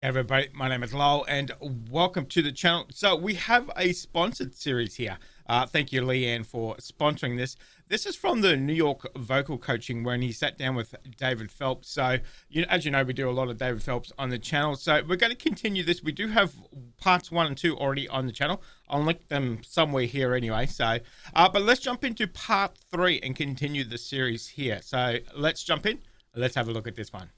Everybody, my name is Lowell and welcome to the channel. So we have a sponsored series here. Thank you, Leanne, for sponsoring this. This is from the New York Vocal Coaching when he sat down with David Phelps. So, as you know, we do a lot of David Phelps on the channel. So we're going to continue this. We do have parts 1 and 2 already on the channel. I'll link them somewhere here anyway. So, but let's jump into part 3 and continue the series here. So let's jump in. Let's have a look at this one.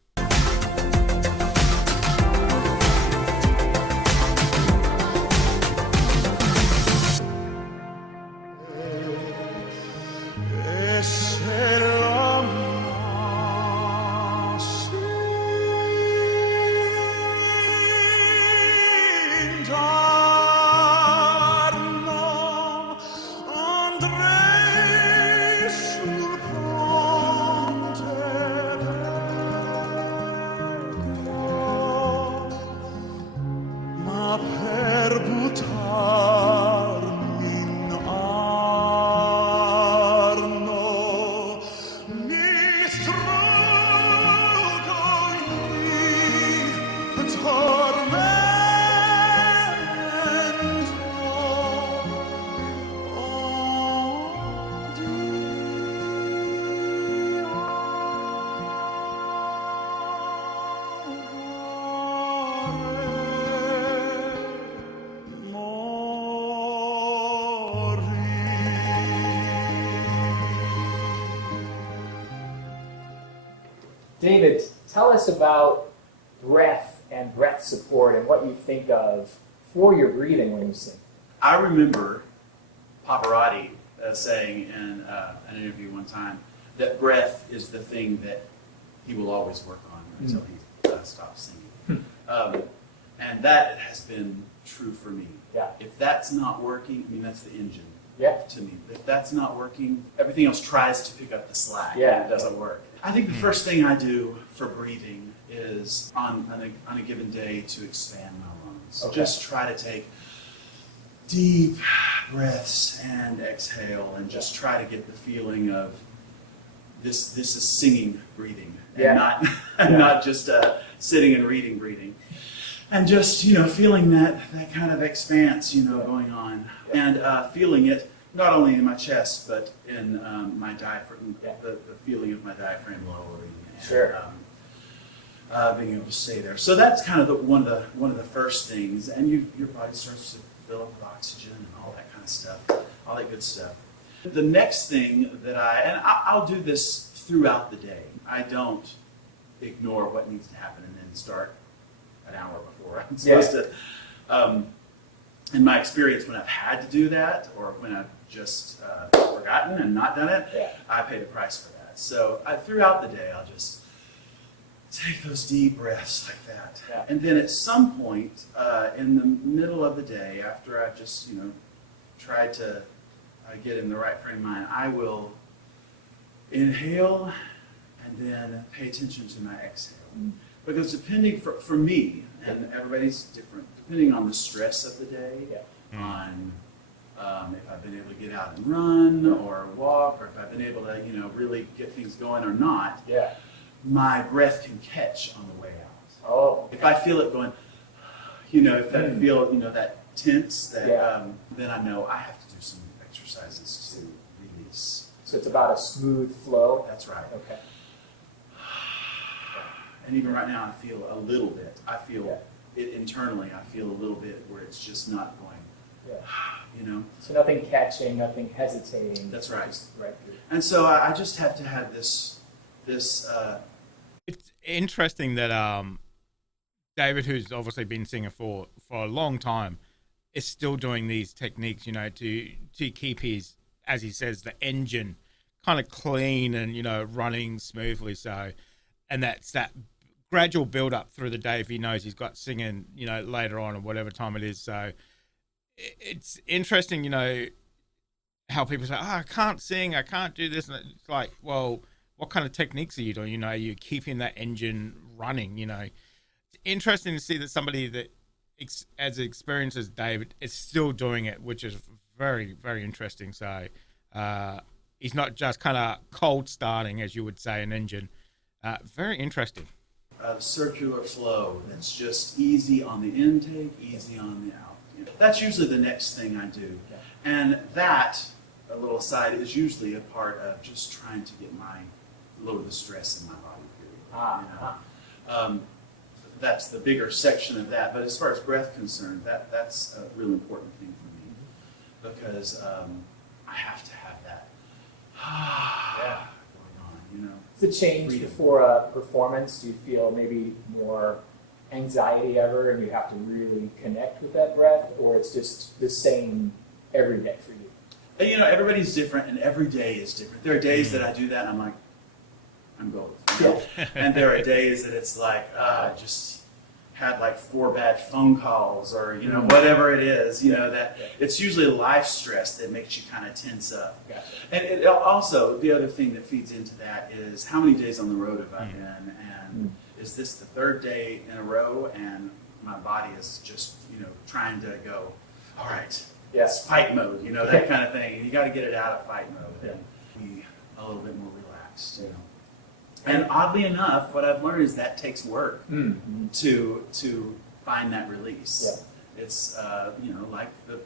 David, tell us about breath and breath support and what you think of for your breathing when you sing. I remember Pavarotti saying in an interview one time that breath is the thing that he will always work on until he stops singing. And that has been true for me. Yeah. If that's not working, I mean, that's the engine Yeah. to me. If that's not working, everything else tries to pick up the slack Yeah. and it doesn't work. I think the first thing I do for breathing is on a given day to expand my lungs. Okay. Just try to take deep breaths and exhale and just try to get the feeling of this is singing breathing and Yeah. not just sitting and reading breathing. And just, feeling that kind of expanse, going on. And feeling it not only in my chest, but in my diaphragm, the feeling of my diaphragm lowering. And, Sure. being able to stay there. So that's kind of one of the first things. And your body starts to fill up with oxygen and all that kind of stuff, all that good stuff. The next thing that I'll do this throughout the day. I don't ignore what needs to happen and then start an hour before I'm supposed to. In my experience, when I've had to do that, or when I've just forgotten and not done it, I pay the price for that. So throughout the day, I'll just take those deep breaths like that. Yeah. And then at some point in the middle of the day, after I've just, tried to get in the right frame of mind, I will inhale and then pay attention to my exhale. Because depending, for me, and everybody's different, depending on the stress of the day, on if I've been able to get out and run or walk, or if I've been able to, really get things going or not, my breath can catch on the way out. Oh. If I feel it going, if I feel, that tense, that then I know I have to do some exercises to release. So it's about a smooth flow? That's right. Okay. And even right now, I feel a little bit. I feel it internally. I feel a little bit where it's just not going. So nothing catching, nothing hesitating. That's right. Just right through. And so I just have to have this. It's interesting that David, who's obviously been singing for a long time, is still doing these techniques, to keep his, as he says, the engine kind of clean and running smoothly. So, and that's that gradual build up through the day if he knows he's got singing, later on or whatever time it is. So it's interesting, how people say, I can't sing, I can't do this. And it's like, well, what kind of techniques are you doing? Are you keeping that engine running? It's interesting to see that somebody that as experienced as David is still doing it, which is very, very interesting. So he's not just kind of cold starting, as you would say, an engine. Very interesting. circular flow that's just easy on the intake, easy on the out. You know, that's usually the next thing I do. And that, a little aside, is usually a part of just trying to get lower the stress in my body, period. That's the bigger section of that. But as far as breath concerned, that's a real important thing for me, because I have to have that going on, you know. Does it change before a performance? Do you feel maybe more anxiety ever, and you have to really connect with that breath, or it's just the same every day for you? You know, everybody's different, and every day is different. There are days that I do that, and I'm like, I'm gold. You know? And there are days that it's like, I just had like 4 bad phone calls, or, you know, whatever it is, you know, that it's usually life stress that makes you kind of tense up. Gotcha. And it also, the other thing that feeds into that is how many days on the road have I been, and is this the 3rd day in a row, and my body is just, you know, trying to go, all right, Yes. fight mode, you know, that kind of thing. You got to get it out of fight mode and be a little bit more relaxed, you know. And oddly enough, what I've learned is that takes work to find that release. Yeah. It's you know, like the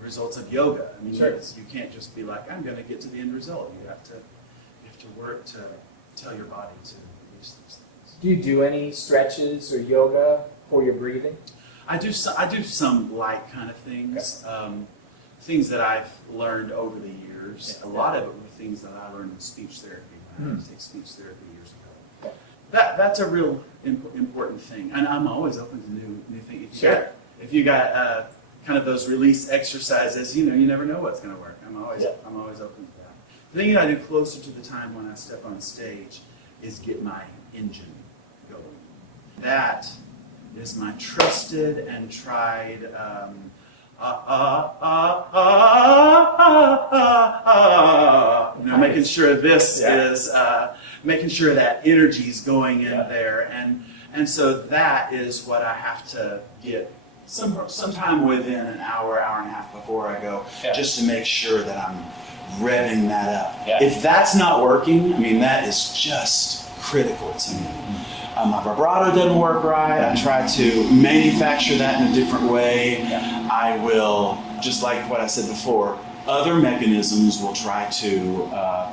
results of yoga. I mean, you can't just be like, I'm going to get to the end result. You have to work to tell your body to release these things. Do you do any stretches or yoga for your breathing? I do some light kind of things, things that I've learned over the years. A lot of it were things that I learned in speech therapy. I had to take speech therapy years ago. That's a real important thing, and I'm always open to new things. If you got kind of those release exercises, you know, you never know what's going to work. I'm always open to that. The thing that I do closer to the time when I step on stage is get my engine going. That is my trusted and tried you know, making sure this is making sure that energy's going in there, and so that is what I have to get sometime within an hour and a half before I go, just to make sure that I'm revving that up. If that's not working, I mean, that is just critical to me. My vibrato doesn't work right. I try to manufacture that in a different way. I will, just like what I said before, other mechanisms will try to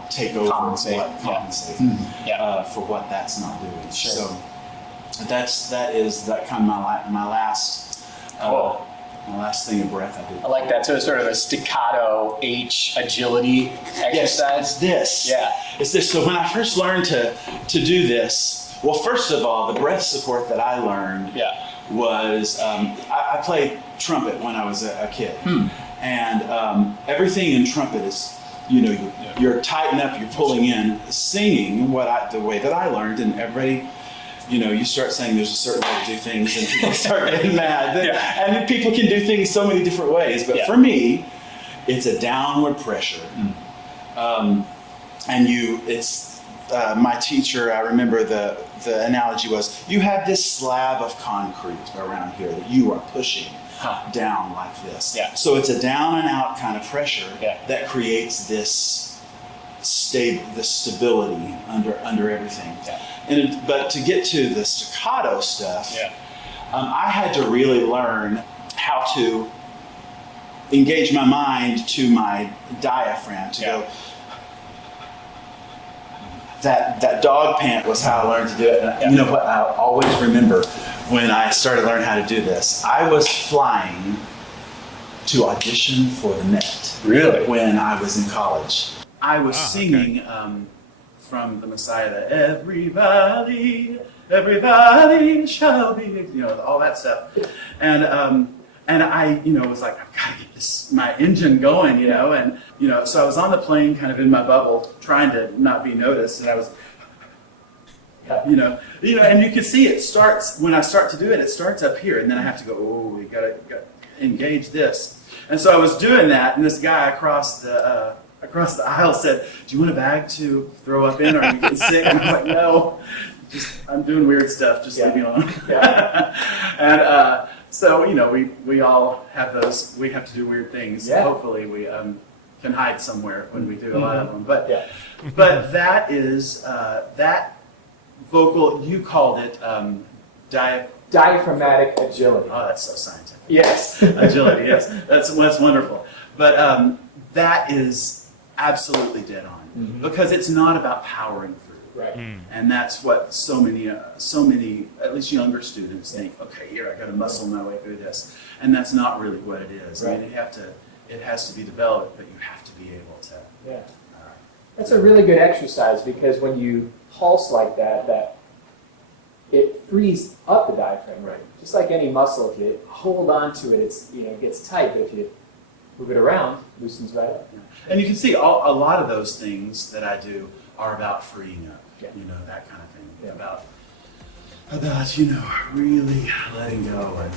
take over compensate for what that's not doing. So that is kind of my last thing of breath I do. I like that. So it's sort of a staccato H agility exercise. Yes, it's this. So when I first learned to do this, well, first of all, the breath support that I learned was I played trumpet when I was a kid, and everything in trumpet is, you know, you're tightening up, you're pulling in. Singing, the way that I learned, and everybody, you know, you start saying there's a certain way to do things, and people start getting mad. And people can do things so many different ways, but for me, it's a downward pressure, and it's. My teacher, I remember the analogy was, you have this slab of concrete around here that you are pushing down like this. So it's a down and out kind of pressure that creates this stability under everything. But to get to the staccato stuff, I had to really learn how to engage my mind to my diaphragm to go. That dog pant was how I learned to do it. And you know what? I always remember when I started learning how to do this. I was flying to audition for the Met. Really? When I was in college. I was singing from the Messiah, that everybody shall be, you know, all that stuff. And I, you know, was like, I've got to get my engine going, you know, and, you know, so I was on the plane kind of in my bubble, trying to not be noticed, and I was, you know, and you can see it starts, when I start to do it, it starts up here, and then I have to go, oh, you got to engage this. And so I was doing that, and this guy across the aisle said, do you want a bag to throw up in, or are you getting sick? And I was like, no, I'm doing weird stuff, just leave me alone. And, so, you know, we all have those, we have to do weird things. Hopefully we can hide somewhere when we do a lot of them. But that is, that vocal, you called it Diaphragmatic agility. oh, that's so scientific. Yes. Agility, yes. That's wonderful. But that is absolutely dead on because it's not about powering through. Right. And that's what so many, at least younger students think. Okay, here I got to muscle my way through this, and that's not really what it is. Right. I mean, it has to be developed, but you have to be able to. Yeah. That's a really good exercise because when you pulse like that it frees up the diaphragm. Right. Just like any muscle, if you hold on to it, it gets tight. But if you move it around, it loosens right up. Yeah. And you can see a lot of those things that I do are about freeing up. Yeah. That kind of thing. Yeah. About really letting go and.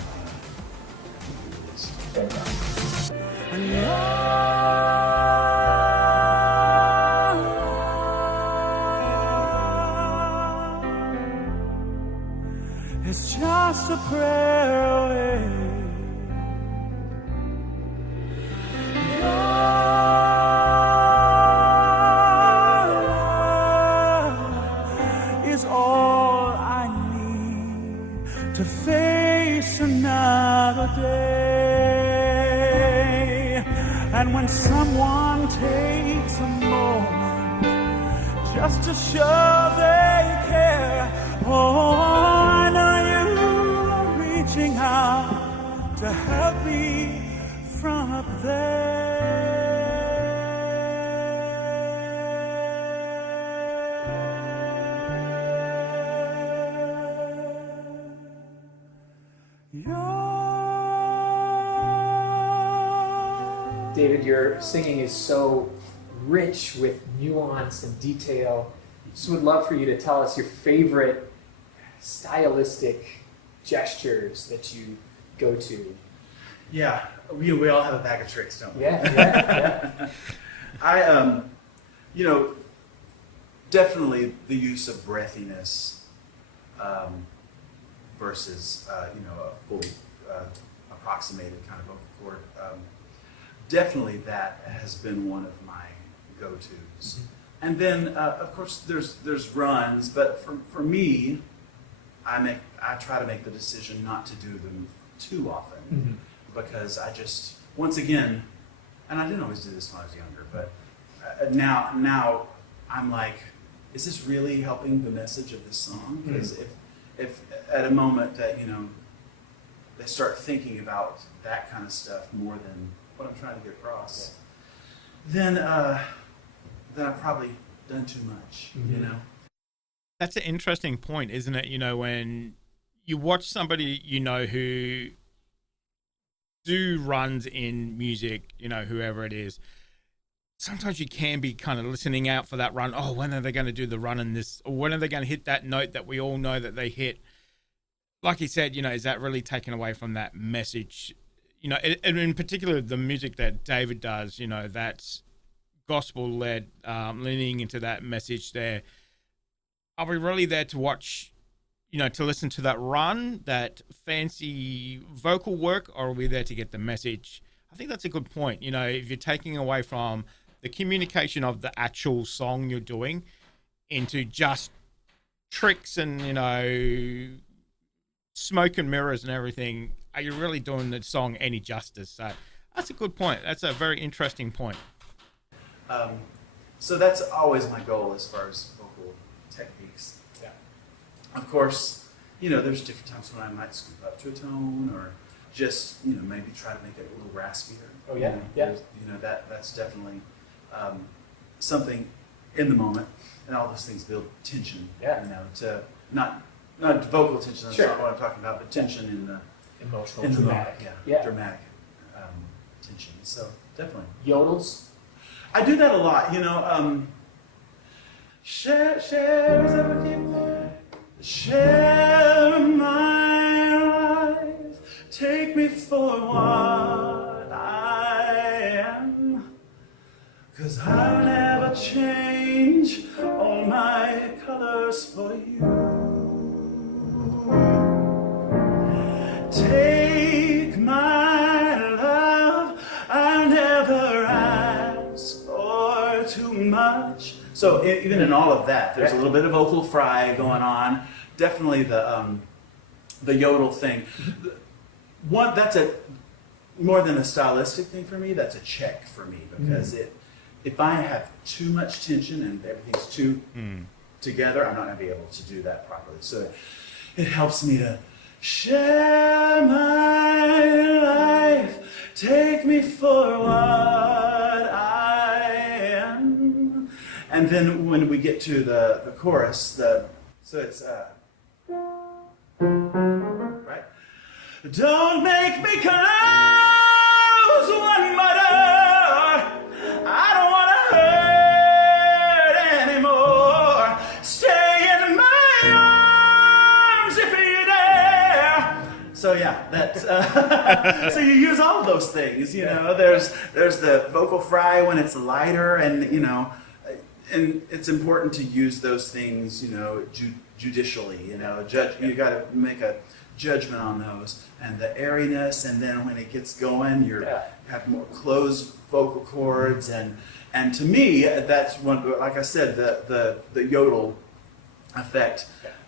It's just a prayer away. Your love is all I need to face another day. And when someone takes a moment just to show they care, oh, I know you are reaching out to help me from up there. David, your singing is so rich with nuance and detail. Just would love for you to tell us your favorite stylistic gestures that you go to. Yeah, we all have a bag of tricks, don't we? Yeah. I definitely the use of breathiness versus a fully approximated kind of vocal cord. Definitely that has been one of my go-tos. And then of course there's runs, but for me, I try to make the decision not to do them too often because I just, once again, and I didn't always do this when I was younger, but now I'm like, is this really helping the message of this song? Because if at a moment that they start thinking about that kind of stuff more than what I'm trying to get across, then I've probably done too much, That's an interesting point, isn't it? When you watch somebody who do runs in music, whoever it is, sometimes you can be kind of listening out for that run. Oh, when are they going to do the run in this? Or when are they going to hit that note that we all know that they hit? Like you said, is that really taken away from that message? And in particular, the music that David does, that's gospel-led, leaning into that message there. Are we really there to watch, to listen to that run, that fancy vocal work, or are we there to get the message? I think that's a good point. If you're taking away from the communication of the actual song you're doing into just tricks and, smoke and mirrors and everything, are you really doing the song any justice? So that's a good point. That's a very interesting point. So that's always my goal as far as vocal techniques. Yeah. Of course, there's different times when I might scoop up to a tone or just, maybe try to make it a little raspier. Oh, yeah. Yeah. That's definitely something in the moment, and all those things build tension. Yeah. To not vocal tension. That's Sure. not what I'm talking about, but tension in the Emotional, in dramatic. The moment. Yeah. Dramatic tension. So definitely. Yodels. I do that a lot, share my life, take me for what I am, 'cause I'll never change all my colors for you. Take my love, I'll never ask for too much. So even in all of that, there's a little bit of vocal fry going on. Definitely the yodel thing. That's a more than a stylistic thing for me. That's a check for me because if I have too much tension and everything's too together, I'm not going to be able to do that properly. So it helps me to share my life, take me for what I am. And then when we get to the chorus, so it's right. Don't make me close one more door. I don't want to hurt anymore. Stay in my arms if you dare. So yeah, that's so you use all of those things. You know, there's the vocal fry when it's lighter, and you know, and it's important to use those things. You know, judicially. You know, you got to make a judgment on those, and the airiness, and then when it gets going, you have more closed vocal cords, and to me, that's one. Like I said, the yodel effect.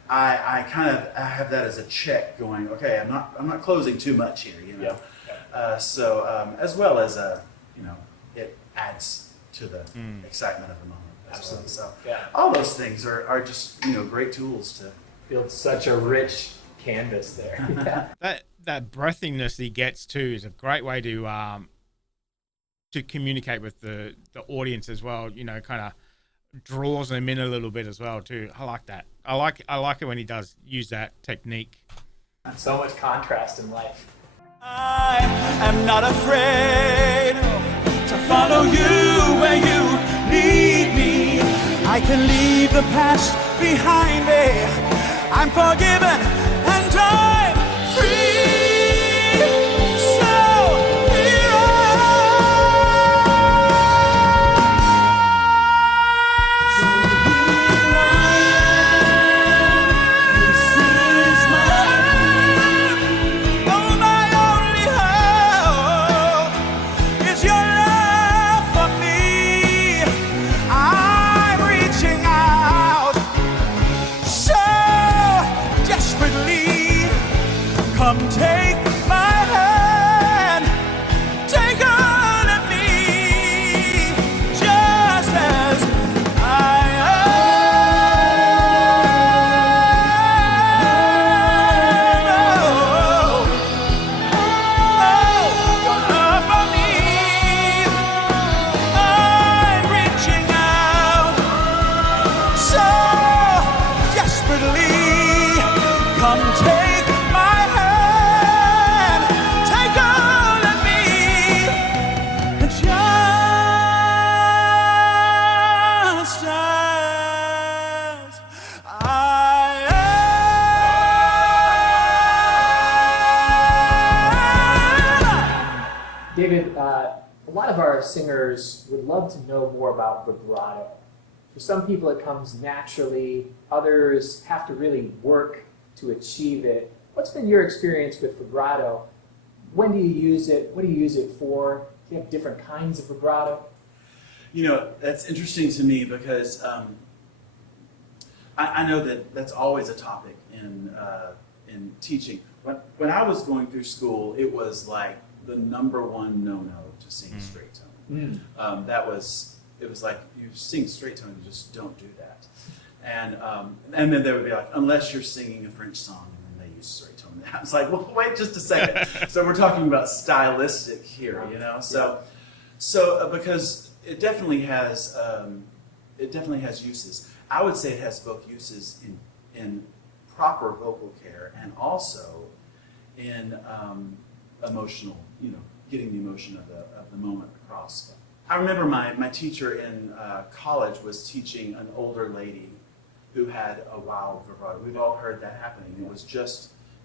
I have that as a check going. Okay, I'm not closing too much here, you know. So as well as you know, it adds to the excitement of the moment. Absolutely. So all those things are just, you know, great tools to build such a rich canvas there. That breathiness he gets too is a great way to communicate with the audience as well. You know, kind of draws them in a little bit as well too. I like that. I like it when he does use that technique. So much contrast in life. I am not afraid to follow you where you lead me. I can leave the past behind me. I'm forgiven and I'm free. So here I am. This is my oh, my only hope is your love for me. I'm reaching out so desperately. Come take my hand, take hold of me, just as I am. Your love for me, I'm reaching out so desperately. Come take my hand, take hold of me, and just as I am. David, a lot of our singers would love to know more about vibrato. For some people it comes naturally, others have to really work to achieve it. What's been your experience with vibrato? When do you use it? What do you use it for? Do you have different kinds of vibrato? You know, that's interesting to me because I know that's always a topic in teaching. When I was going through school, it was like the #1 no-no to sing straight tone. It was like, you sing straight tone, you just don't do that. And then they would be like, unless you're singing a French song, and then they use straight tone. I was like, well, wait just a second. So we're talking about stylistic here, you know. So because it definitely has uses. I would say it has both uses in proper vocal care and also in emotional, you know, getting the emotion of the moment across. I remember my teacher in college was teaching an older lady who had a wild vibrato. We've all heard that happening. It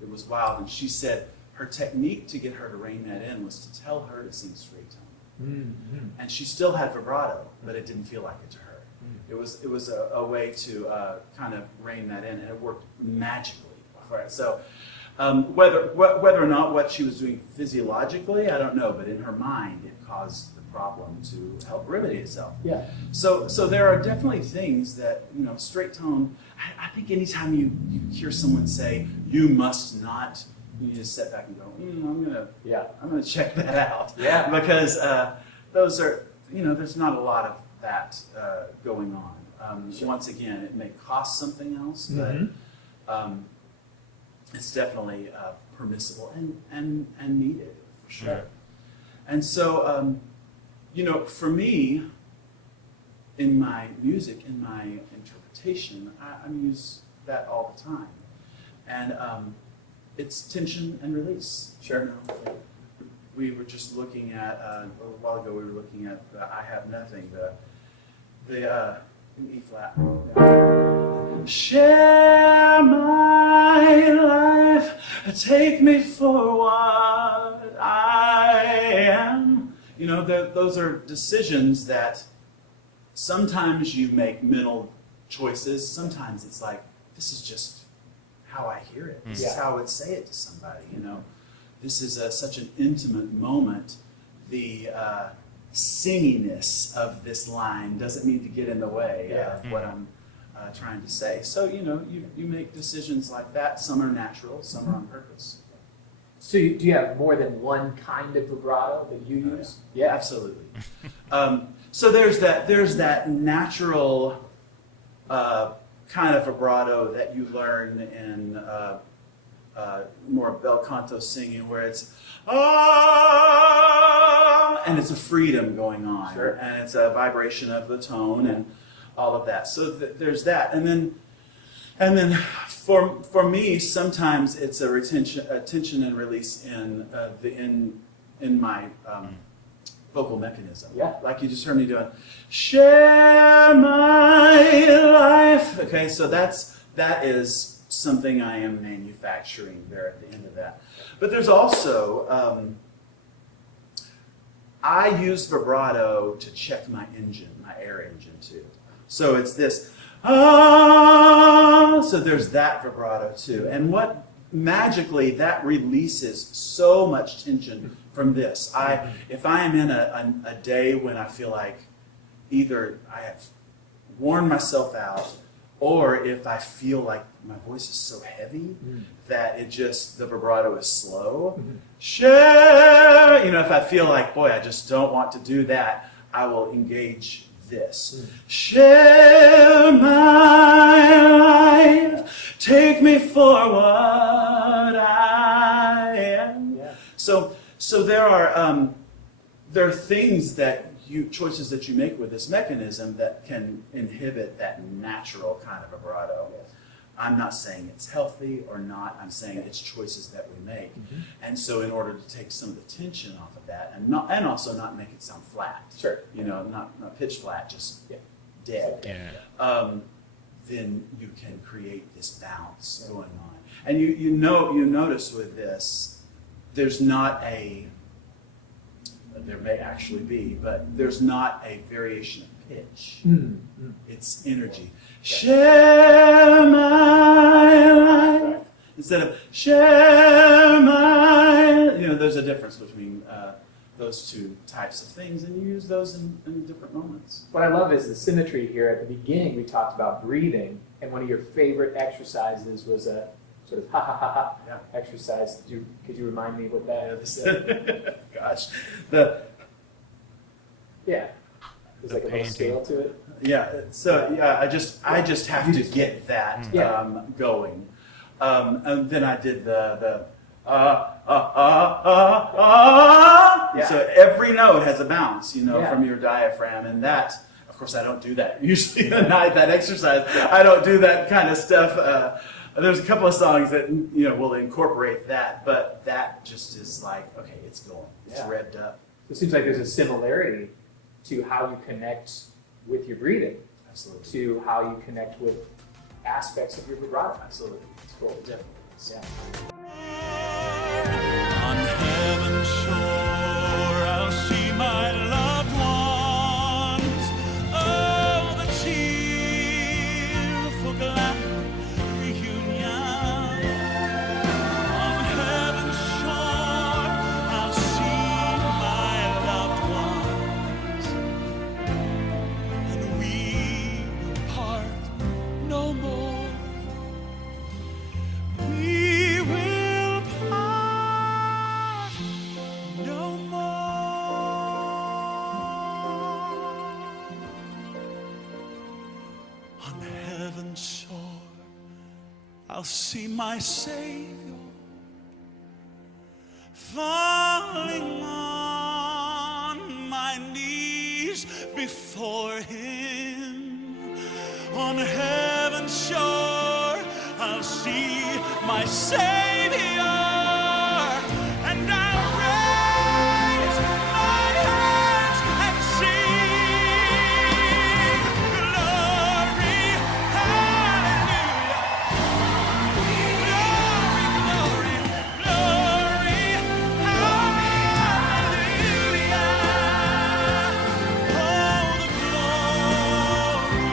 was wild. And she said her technique to get her to rein that in was to tell her to sing straight tone. Mm-hmm. And she still had vibrato, but it didn't feel like it to her. It was a way to kind of rein that in, and it worked magically for her. So whether or not what she was doing physiologically, I don't know, but in her mind it caused the problem to help remedy itself. Yeah. So there are definitely things that, straight tone, I think anytime you hear someone say, you must not, you just sit back and go, I'm gonna check that out. Yeah. Because those are, there's not a lot of that going on. Once again, it may cost something else, but it's definitely permissible and needed for sure. Right. And so, for me, in my music, in my interpretation, I use that all the time. And it's tension and release. Sure. We were just looking at, a while ago, we were looking at I Have Nothing, the E flat. Share my life, take me for what I am. Those are decisions that sometimes you make mental choices. Sometimes it's like, this is just how I hear it. This is how I would say it to somebody, This is such an intimate moment. The singiness of this line doesn't need to get in the way of what I'm trying to say. So, you make decisions like that. Some are natural, some are on purpose. So do you have more than one kind of vibrato that you use? Yeah, absolutely. So there's that natural kind of vibrato that you learn in more bel canto singing, where it's and it's a freedom going on, Sure. and it's a vibration of the tone and all of that. So there's that, and then for me, sometimes it's a tension and release in my vocal mechanism. Yeah. Like you just heard me doing, share my life. Okay, so that is something I am manufacturing there at the end of that. But there's also, I use vibrato to check my engine, my air engine too. So it's this, so there's that vibrato too. And what magically that releases so much tension from this. If I am in a day when I feel like either I have worn myself out, or if I feel like my voice is so heavy that the vibrato is slow, share, if I feel like, boy, I just don't want to do that, I will engage this. Share my life, take me for what I am. Yeah. So there are things choices that you make with this mechanism that can inhibit that natural kind of vibrato. Yes. I'm not saying it's healthy or not. I'm saying it's choices that we make. And so in order to take some of the tension off of that and also not make it sound flat. Sure. Not pitch flat, just dead. Yeah. Then you can create this bounce going on. And you notice with this, there's not there may actually be, but there's not a variation of pitch. It's energy. Share my life. Instead of share my, there's a difference between those two types of things, and you use those in different moments. What I love is the symmetry here. At the beginning, we talked about breathing, and one of your favorite exercises was a sort of ha exercise. Could you remind me what that is? Gosh, there's like a little scale to it. I just have to get that going, and then I did the So every note has a bounce, from your diaphragm, and that, of course, I don't do that usually. That exercise, I don't do that kind of stuff. There's a couple of songs that will incorporate that, but that just is like, okay, it's going, it's revved up. So it seems like there's a similarity to how you connect with your breathing. Absolutely. To how you connect with aspects of your vibrato. Absolutely. It's cool. Definitely. Yeah. On heaven's shore, I'll see my loved ones. Oh, the cheerful, glad reunion. On heaven's shore, I'll see my loved ones. On heaven's shore, I'll see my Savior falling on my knees before him. On heaven's shore, I'll see my Savior, and I'll raise my hands and sing glory, hallelujah. Glory, glory, glory, hallelujah. Oh, the glory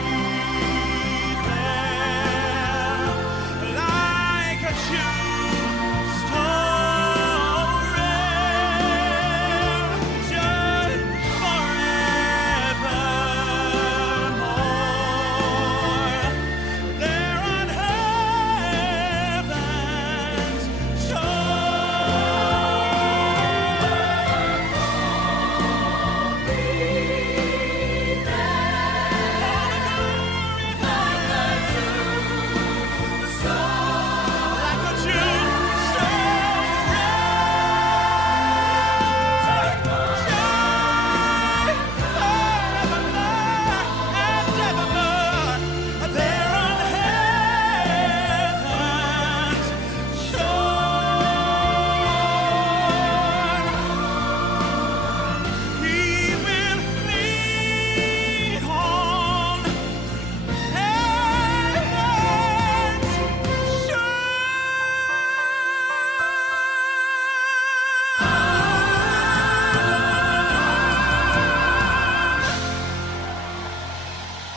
there, like a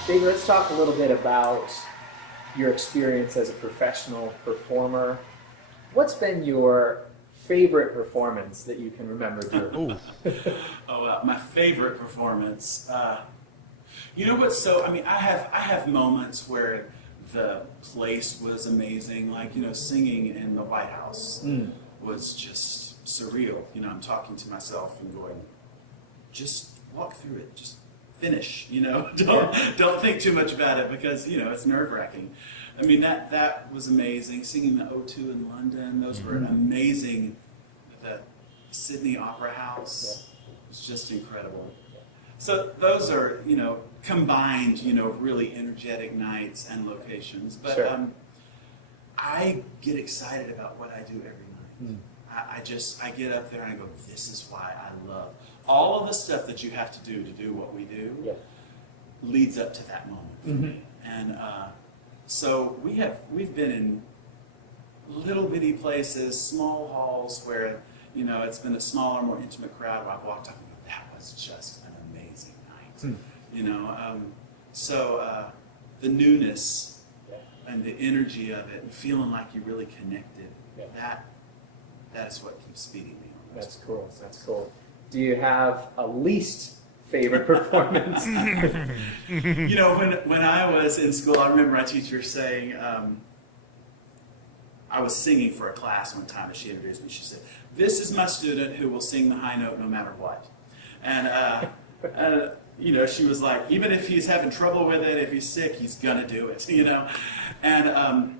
David, let's talk a little bit about your experience as a professional performer. What's been your favorite performance that you can remember doing? My favorite performance. You know what's so? I mean, I have moments where the place was amazing, like singing in the White House was just surreal. I'm talking to myself and going, just walk through it, just finish. Don't think too much about it because it's nerve-wracking. I mean, that was amazing. Singing the O2 in London, those were amazing. The Sydney Opera House was just incredible. So those are, combined, really energetic nights and locations. But Sure. I get excited about what I do every night. I get up there and I go, this is why I love all of the stuff that you have to do what we do. Leads up to that moment for me. And so we've been in little bitty places, small halls where it's been a smaller, more intimate crowd. Where I've walked up and go, that was just an amazing night. So the newness and the energy of it, and feeling like you really connected. That is what keeps feeding me. That's cool. That's cool. Do you have a least favorite performance? When I was in school, I remember my teacher saying, I was singing for a class one time, and she introduced me. She said, "This is my student who will sing the high note no matter what." And she was like, even if he's having trouble with it, if he's sick, he's gonna do it. And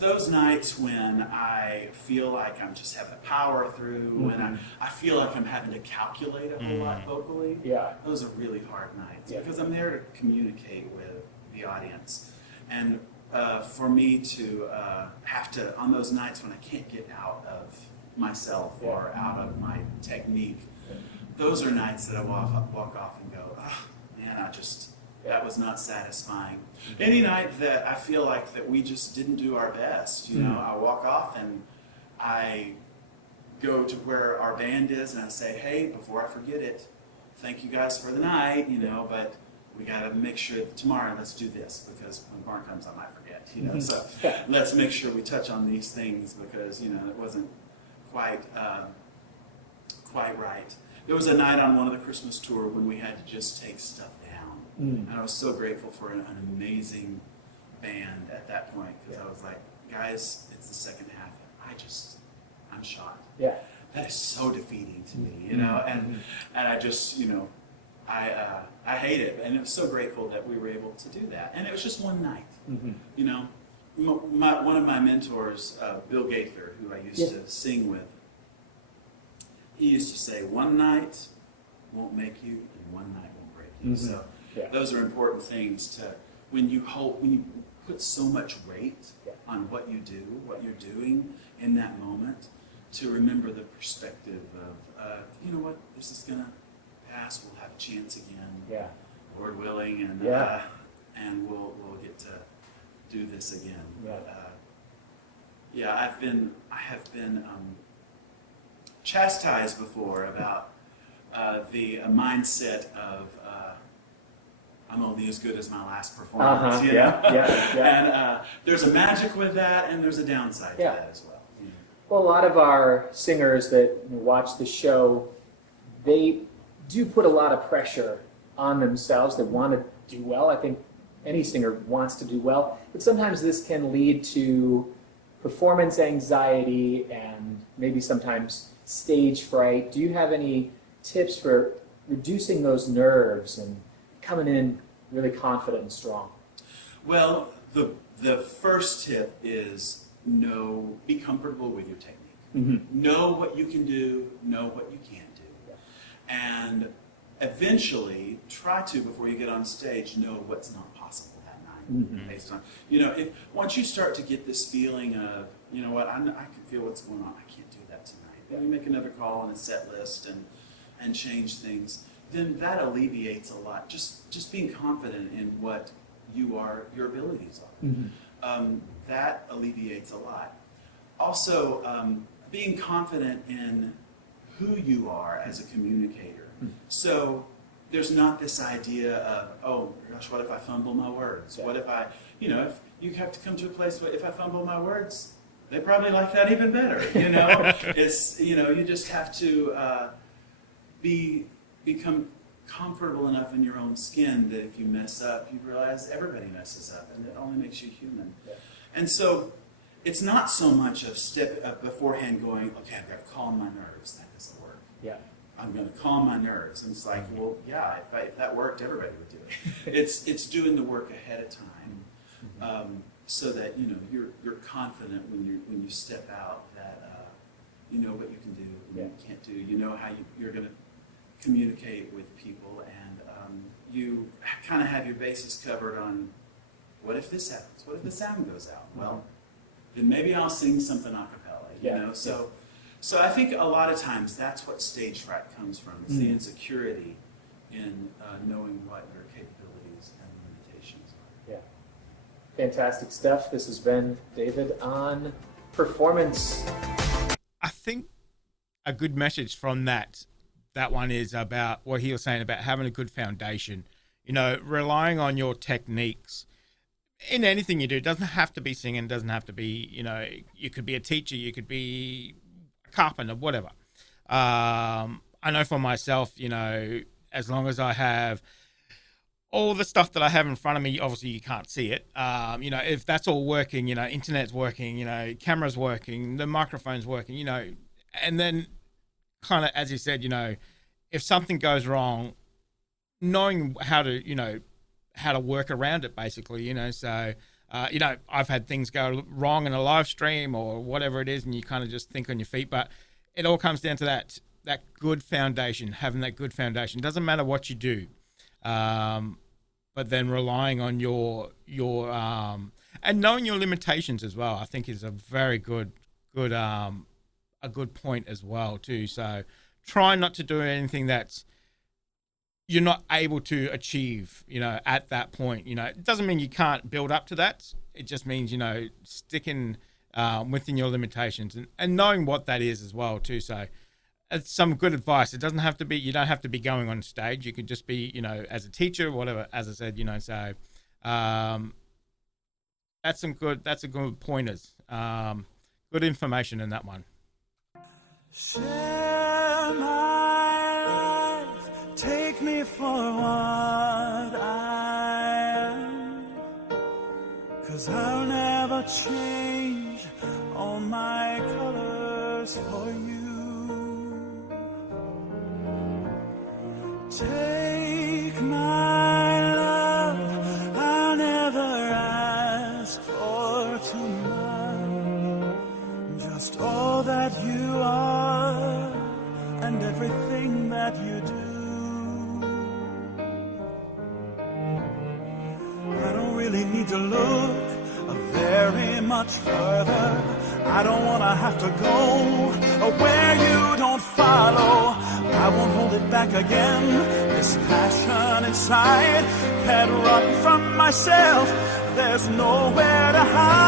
those nights when I feel like I'm just having to power through, when I feel like I'm having to calculate a whole lot vocally, those are really hard nights because I'm there to communicate with the audience. And for me to have to, on those nights when I can't get out of myself or out of my technique, those are nights that I walk off and go, oh, man, that was not satisfying. Any night that I feel like that we just didn't do our best, I walk off and I go to where our band is and I say, hey, before I forget it, thank you guys for the night, but we got to make sure that tomorrow let's do this because when barn comes I might forget, so let's make sure we touch on these things because, it wasn't quite right. There was a night on one of the Christmas tour when we had to just take stuff down. And I was so grateful for an amazing band at that point because I was like, guys, it's the second half. I'm shot. That is so defeating to me, and I just, I hate it, and I was so grateful that we were able to do that. And it was just one night. Mm-hmm. You know, one of my mentors, Bill Gaither, who I used to sing with, he used to say, "One night won't make you, and one night won't break you." Mm-hmm. So those are important things to when you put so much weight on what you do, what you're doing in that moment, to remember the perspective of, you know what, this is gonna pass. We'll have a chance again, Lord willing, and we'll get to do this again. I have been chastised before about the mindset of I'm only as good as my last performance. You know? And there's a magic with that, and there's a downside to that as well. You know? Well, a lot of our singers that watch the show, they do put a lot of pressure on themselves. They want to do well. I think any singer wants to do well, but sometimes this can lead to performance anxiety and maybe sometimes stage fright. Do you have any tips for reducing those nerves and coming in really confident and strong? Well, the first tip is be comfortable with your technique. Mm-hmm. Know what you can do, know what you can't do. And eventually try to, before you get on stage, know what's not possible that night. Mm-hmm. Based on, once you start to get this feeling of, you know what, I can feel what's going on, I can't do that tonight. Then you make another call on a set list and change things. Then that alleviates a lot. Just being confident in what your abilities are. Mm-hmm. That alleviates a lot. Also, being confident in who you are as a communicator. Mm-hmm. So there's not this idea of, oh gosh, what if I fumble my words? What if I, if you have to come to a place where if I fumble my words, they probably like that even better. It's, you just have to become comfortable enough in your own skin that if you mess up, you realize everybody messes up, and it only makes you human. And so it's not so much of beforehand going, okay, I've got to calm my nerves. That doesn't work. I'm going to calm my nerves. And it's like, well, if that worked, everybody would do it. It's doing the work ahead of time, so that you're confident when you step out that you know what you can do, what you can't do. You know how you're going to communicate with people, and you kind of have your bases covered on what if this happens? What if the sound goes out? Well, then maybe I'll sing something a cappella. So I think a lot of times that's what stage fright comes from. It's the insecurity in knowing what your capabilities and limitations are. Fantastic stuff. This has been David on performance. I think a good message from that one is about what he was saying about having a good foundation, relying on your techniques in anything you do. It doesn't have to be singing, it doesn't have to be, you could be a teacher, you could be a carpenter, whatever. I know for myself, as long as I have all the stuff that I have in front of me, obviously you can't see it. If that's all working, internet's working, camera's working, the microphone's working, and then kind of, as you said, if something goes wrong, knowing how to work around it, basically, so, I've had things go wrong in a live stream or whatever it is, and you kind of just think on your feet, but it all comes down to that good foundation, having that good foundation. It doesn't matter what you do, but then relying on your and knowing your limitations as well, I think is a very good point as well too. So try not to do anything that's you're not able to achieve, at that point. It doesn't mean you can't build up to that. It just means, sticking within your limitations and knowing what that is as well too. So it's some good advice. It doesn't have to be, you don't have to be going on stage. You could just be, as a teacher, whatever, as I said, so that's a good pointers. Good information in that one. Share my life, take me for what I am, 'cause I'll never change all my colors for you. Take really need to look very much further. I don't want to have to go where you don't follow. I won't hold it back again. This passion inside can't run from myself. There's nowhere to hide.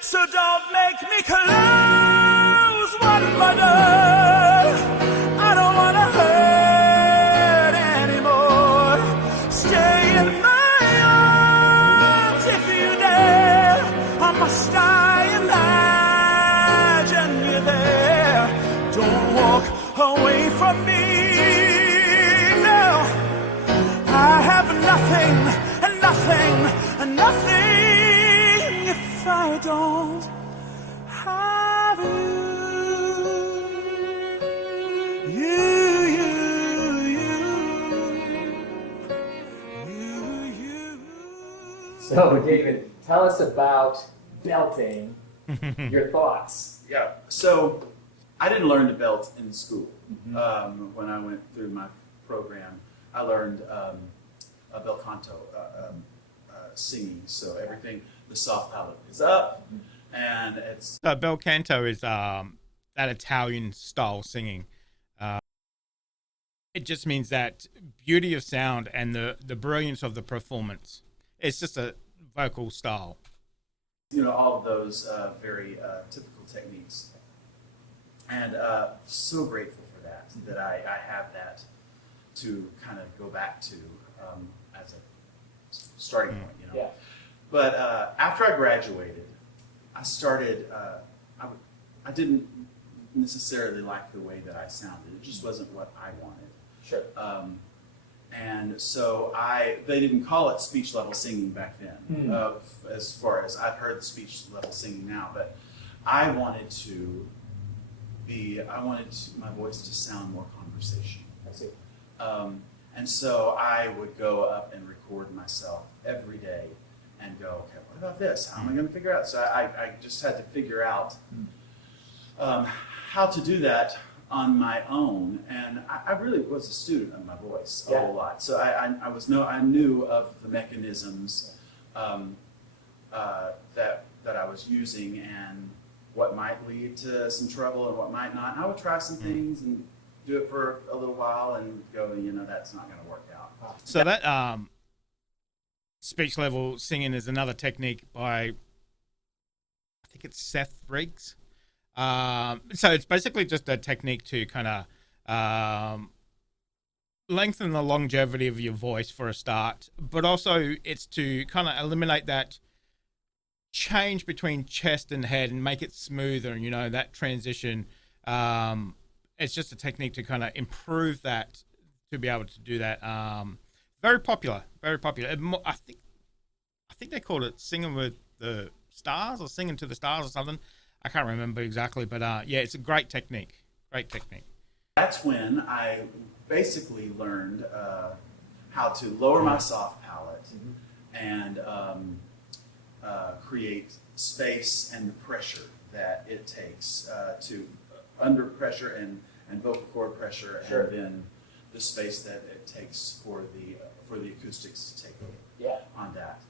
So don't make me close one more door. I don't want to hurt anymore. Stay in my arms if you dare. Or must I imagine you there? Don't walk away from me. No, I have nothing and nothing and nothing if I don't have you. So, David, tell us about belting. Your thoughts. Yeah. So I didn't learn to belt in school. When I went through my program, I learned a bel canto, singing. So everything, the soft palate is up, and it's bel canto is that Italian style singing. It just means that beauty of sound and the brilliance of the performance. It's just a vocal style. All of those very typical techniques. And so grateful for that I have that to kind of go back to as a starting point, Yeah. But after I graduated, I started, I didn't necessarily like the way that I sounded. It just wasn't what I wanted. Sure. And so they didn't call it speech level singing back then, as far as I've heard the speech level singing now, but I wanted my voice to sound more conversational. I see. And so I would go up and record myself every day and go, okay, what about this? How am I going to figure out? So I just had to figure out how to do that on my own, and I really was a student of my voice a whole lot. So I knew of the mechanisms that I was using and what might lead to some trouble and what might not. And I would try some things and do it for a little while and go, that's not going to work out. So that speech level singing is another technique by, I think it's Seth Briggs. So it's basically just a technique to kind of lengthen the longevity of your voice for a start, but also it's to kind of eliminate that change between chest and head and make it smoother, that transition. It's just a technique to kind of improve that, to be able to do that. Very popular. I think they called it singing with the stars or singing to the stars or something. I can't remember exactly, but it's a great technique. That's when I basically learned how to lower my soft palate and create space and the pressure that it takes to under pressure and vocal cord pressure, and then the space that it takes for the acoustics to take on that.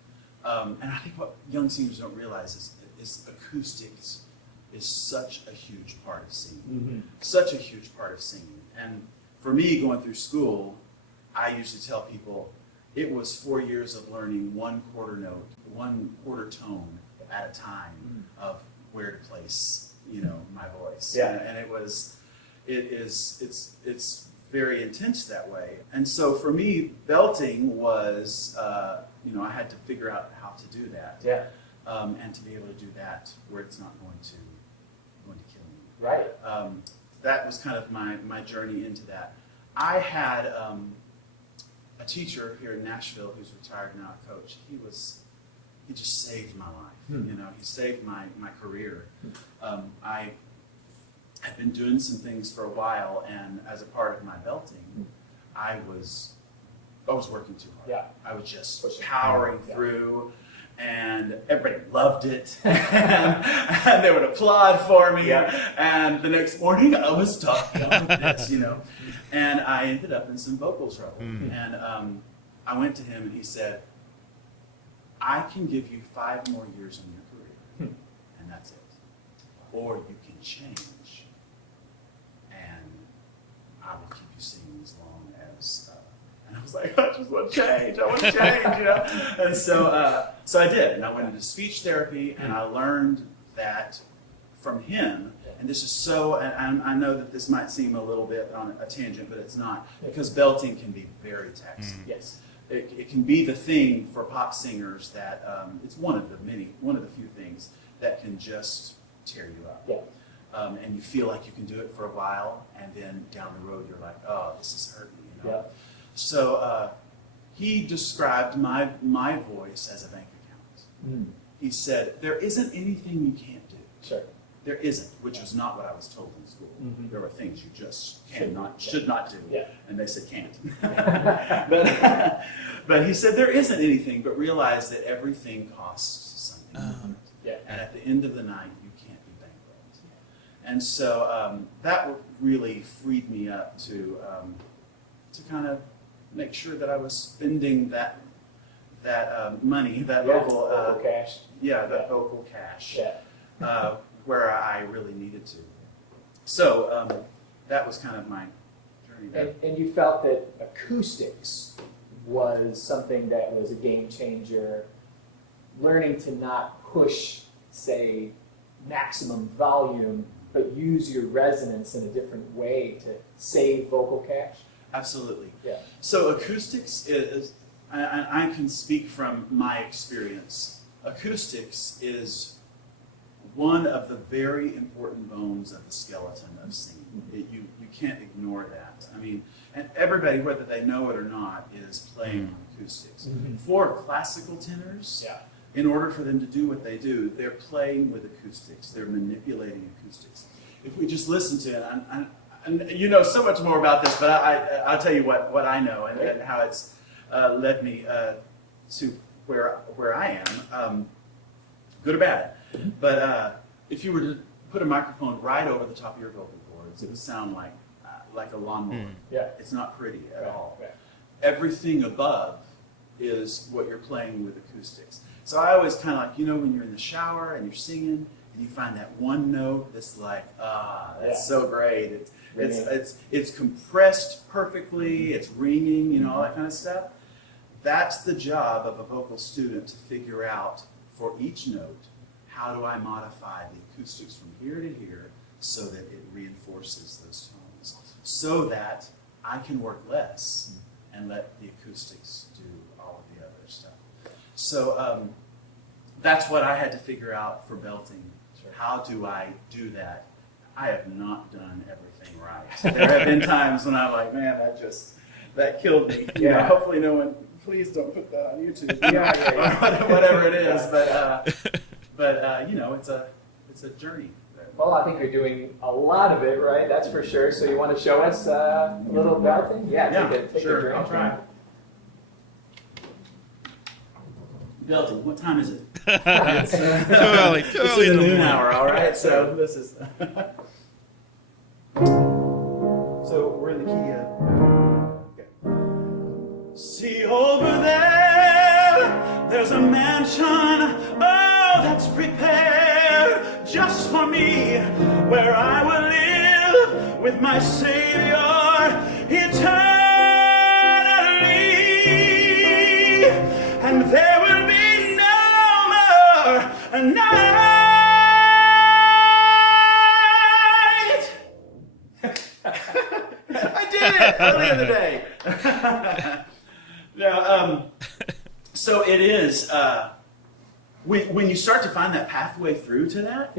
And I think what young singers don't realize is acoustics is such a huge part of singing. Such a huge part of singing. And for me, going through school, I used to tell people it was 4 years of learning one quarter note, one quarter tone at a time of where to place, my voice. Yeah. And it's very intense that way. And so for me, belting was, I had to figure out how to do that. Yeah. And to be able to do that where it's not going to kill me. Right. That was kind of my journey into that. I had a teacher here in Nashville who's retired now, a coach. He just saved my life. He saved my career. I had been doing some things for a while, and as a part of my belting, I was working too hard. Yeah. I was just powering through. And everybody loved it, and they would applaud for me. Yeah. And the next morning, I was talking about this, and I ended up in some vocal trouble. And I went to him and he said, I can give you 5 more years in your career, and that's it. Or you can change, and I will keep you singing as long as, and I was like, I just want change, I want to change, you know? And so I did, and I went into speech therapy, and I learned that from him, and this is so, and I know that this might seem a little bit on a tangent, but it's not, because belting can be very taxing. Yes. It can be the thing for pop singers that it's one of the few things that can just tear you up. Yeah. And you feel like you can do it for a while, and then down the road you're like, oh, this is hurting, you know. Yeah. So he described my voice as a bank account. He said, there isn't anything you can't do. Sure. There isn't, which was not what I was told in school. There were things you just should not do. Yeah. And they said can't. But he said there isn't anything, but realize that everything costs something. Yeah. And at the end of the night, you can't be bankrupt. And so that really freed me up to kind of make sure that I was spending that money, that vocal cash. Yeah, that vocal cash. Yeah. Where I really needed to. So that was kind of my journey there. And you felt that acoustics was something that was a game changer, learning to not push, say, maximum volume, but use your resonance in a different way to save vocal cache? Absolutely. Yeah. So acoustics is, I can speak from my experience, acoustics is one of the very important bones of the skeleton of singing. You can't ignore that. I mean, and everybody, whether they know it or not, is playing on acoustics. For classical tenors, in order for them to do what they do, they're playing with acoustics. They're manipulating acoustics. If we just listen to it, and you know so much more about this, but I'll tell you what I know and how it's led me to where I am, good or bad. But if you were to put a microphone right over the top of your vocal cords, it would sound like a lawnmower. Yeah. It's not pretty at all. Right. Everything above is what you're playing with acoustics. So I always kind of like, you know, when you're in the shower and you're singing and you find that one note that's like, that's so great. It's compressed perfectly. It's ringing, you know, all that kind of stuff. That's the job of a vocal student to figure out for each note, how do I modify the acoustics from here to here so that it reinforces those tones, so that I can work less and let the acoustics do all of the other stuff. So that's what I had to figure out for belting. How do I do that? I have not done everything right. There have been times when I'm like, man, that killed me. You know, hopefully no one, please don't put that on YouTube. Or whatever it is, but you know, it's a journey. Well, I think you're doing a lot of it, right? That's for sure. So you want to show us a little belting? Yeah, take a drink. I'll try. Belting, what time is it? Too early. It's in the noon hour, all right? So this is... So we're in the key of... Okay. See over there, there's a mansion, oh, that's prepared just for me, where I will live with my Savior eternally, and there will be no more night. I did it earlier today. Now, so it is, when you start to find that pathway through to that,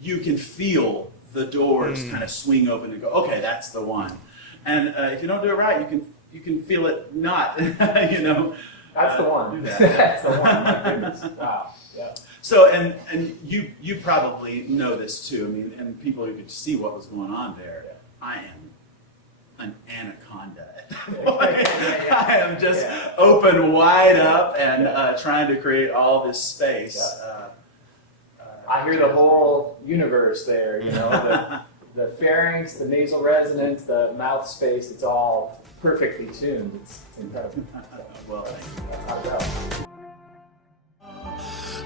you can feel the doors kind of swing open and go, okay, that's the one. And if you don't do it right, you can feel it not, you know. That's the one. Do that. That's the one. My goodness. Wow. Yeah. So, and you probably know this too. I mean, and people who could see what was going on there. I am an anaconda at that point. I am just open wide up and trying to create all this space. I hear the whole universe there, you know, the pharynx, the nasal resonance, the mouth space, it's all perfectly tuned. It's incredible. Well, How about?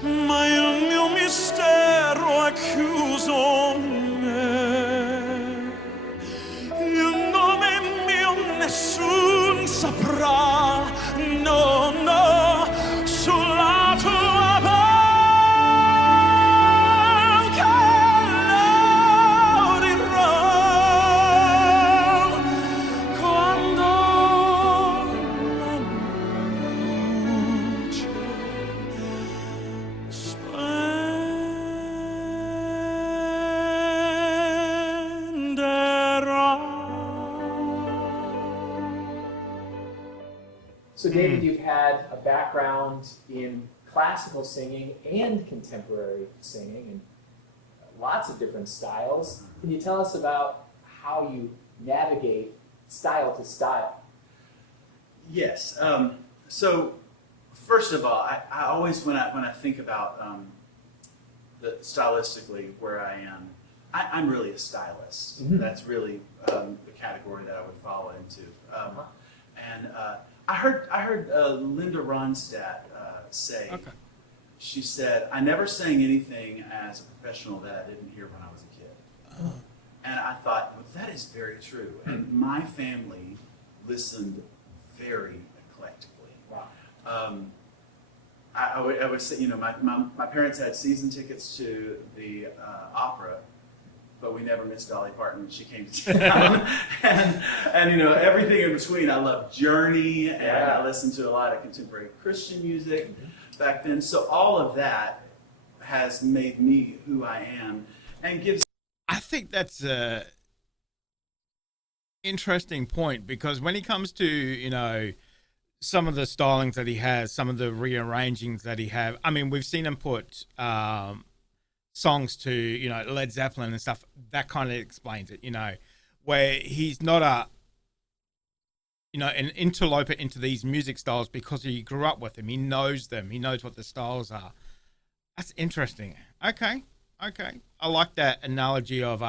Ma il mio mistero è chiuso in me. Il nome mio nessun saprà, no, no, sulla tua bocca lo dirò quando la luce So David, you've had a background in classical singing and contemporary singing and lots of different styles. Can you tell us about how you navigate style to style? yes. So first of all, I always when I think about stylistically where I am, I'm really a stylist. Mhm. That's really the category that I would fall into. And I heard Linda Ronstadt say, Okay. she said, "I never sang anything as a professional that I didn't hear when I was a kid." And I thought, well, that is very true. And my family listened very eclectically. Wow. I would say, you know, my parents had season tickets to the opera, but we never missed Dolly Parton when she came to town. and you know, everything in between. I loved Journey, and Yeah. I listened to a lot of contemporary Christian music back then. So all of that has made me who I am and gives. I think that's a interesting point, because when it comes to, you know, some of the stylings that he has, some of the rearrangings that he have, I mean, we've seen him put songs to, you know, Led Zeppelin and stuff. That kind of explains it, you know, where he's not a, you know, an interloper into these music styles because he grew up with them. He knows them. He knows what the styles are. That's interesting. Okay. I like that analogy of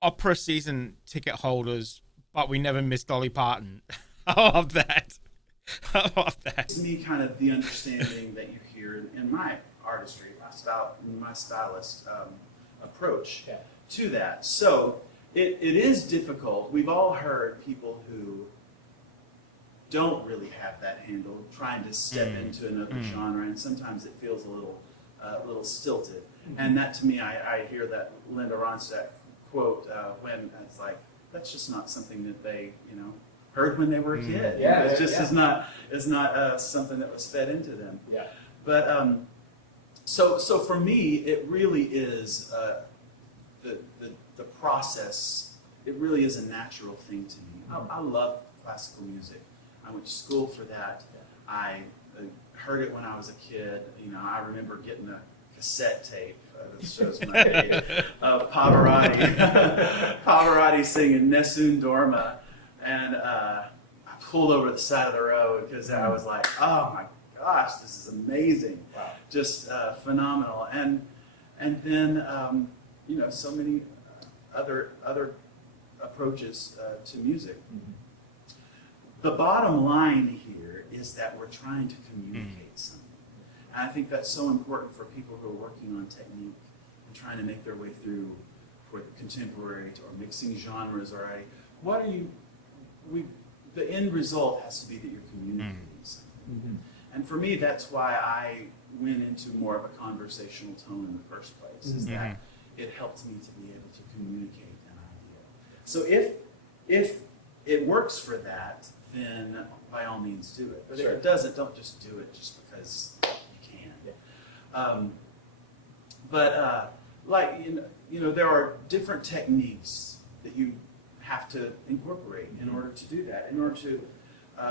opera season ticket holders, but we never missed Dolly Parton. I love that. It's me kind of the understanding that you hear in my artistry, my stylist approach Yeah. to that. So it is difficult. We've all heard people who don't really have that handle trying to step into another genre, and sometimes it feels a little stilted. And that, to me, I hear that Linda Ronstadt quote when it's like, that's just not something that they, you know, heard when they were a kid. Yeah, It's just yeah. is not something that was fed into them. Yeah. But so for me, it really is the process. It really is a natural thing to me. I love classical music. I went to school for that. I heard it when I was a kid. You know, I remember getting a cassette tape that shows my age of Pavarotti singing Nessun Dorma, and I pulled over the side of the road because I was like, oh my gosh, this is amazing. Wow. Just phenomenal. And then you know, so many other approaches to music. The bottom line here is that we're trying to communicate something. And I think that's so important for people who are working on technique and trying to make their way through for contemporary or mixing genres already. What are you, the end result has to be that you're communicating something. And for me, that's why I went into more of a conversational tone in the first place, is that it helped me to be able to communicate an idea. So if it works for that, then by all means do it. But Sure. if it doesn't, don't just do it just because you can. Like, you know, there are different techniques that you have to incorporate in order to do that, in order to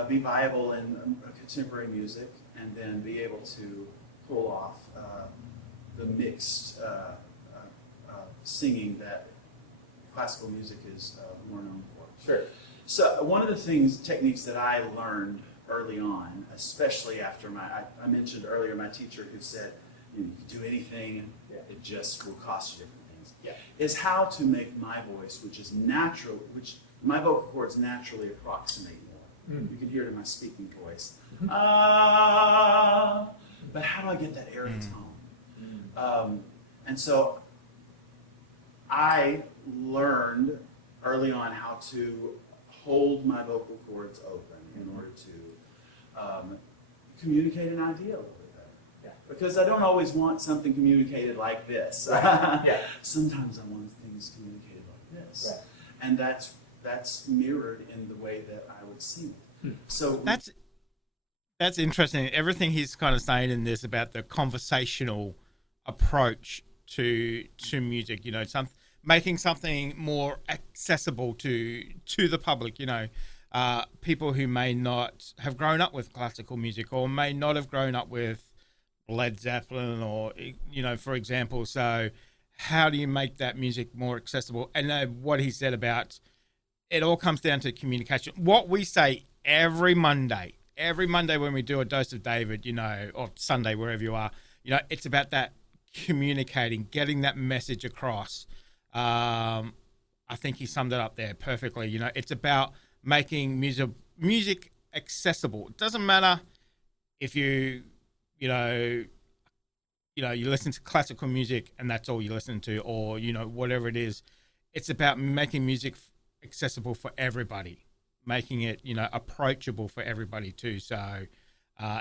be viable in contemporary music, and then be able to pull off the mixed singing that classical music is more known for. Sure. So one of the techniques that I learned early on, especially after I mentioned earlier my teacher who said, you can do anything, it just will cost you different things, is how to make my voice, which is natural, which my vocal cords naturally approximate more. You can hear it in my speaking voice. But how do I get that airy tone? And so I learned early on how to hold my vocal cords open in order to communicate an idea a little bit better. Yeah. Because I don't always want something communicated like this. Right. Yeah. Sometimes I want things communicated like this. Right. And that's mirrored in the way that I would sing it. So that's interesting. Everything he's kind of saying in this about the conversational approach to music, you know, making something more accessible to the public, you know, people who may not have grown up with classical music or may not have grown up with Led Zeppelin or, you know, for example. So how do you make that music more accessible? And what he said about it all comes down to communication. What we say every Monday when we do a dose of David, you know, or Sunday, wherever you are, you know, it's about that communicating, getting that message across. I think he summed it up there perfectly. You know, it's about making music accessible. It doesn't matter if you listen to classical music and that's all you listen to, or, you know, whatever it is. It's about making music accessible for everybody, making it, you know, approachable for everybody too. So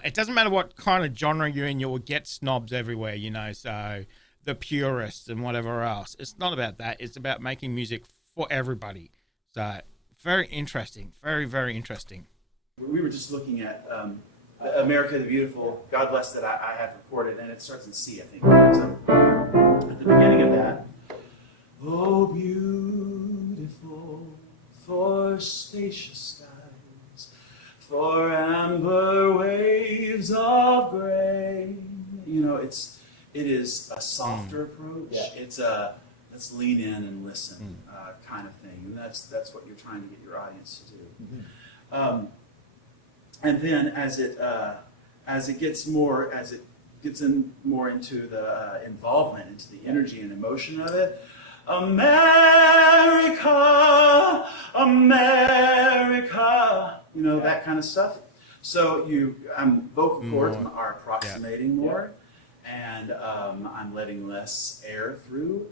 it doesn't matter what kind of genre you're in, you'll get snobs everywhere, you know, so the purists and whatever else. It's not about that. It's about making music for everybody. So very interesting. Very, very interesting. We were just looking at America the Beautiful, God Bless, that I have recorded, and it starts in C, I think. So at the beginning of that, oh, beautiful for spacious skies, for amber waves of gray. You know, it is a softer approach. Yeah. It's a let's lean in and listen kind of thing, and that's what you're trying to get your audience to do. And then as it gets more into the involvement, into the energy and emotion of it, America, America, you know, that kind of stuff. So vocal cords are approximating more, and I'm letting less air through,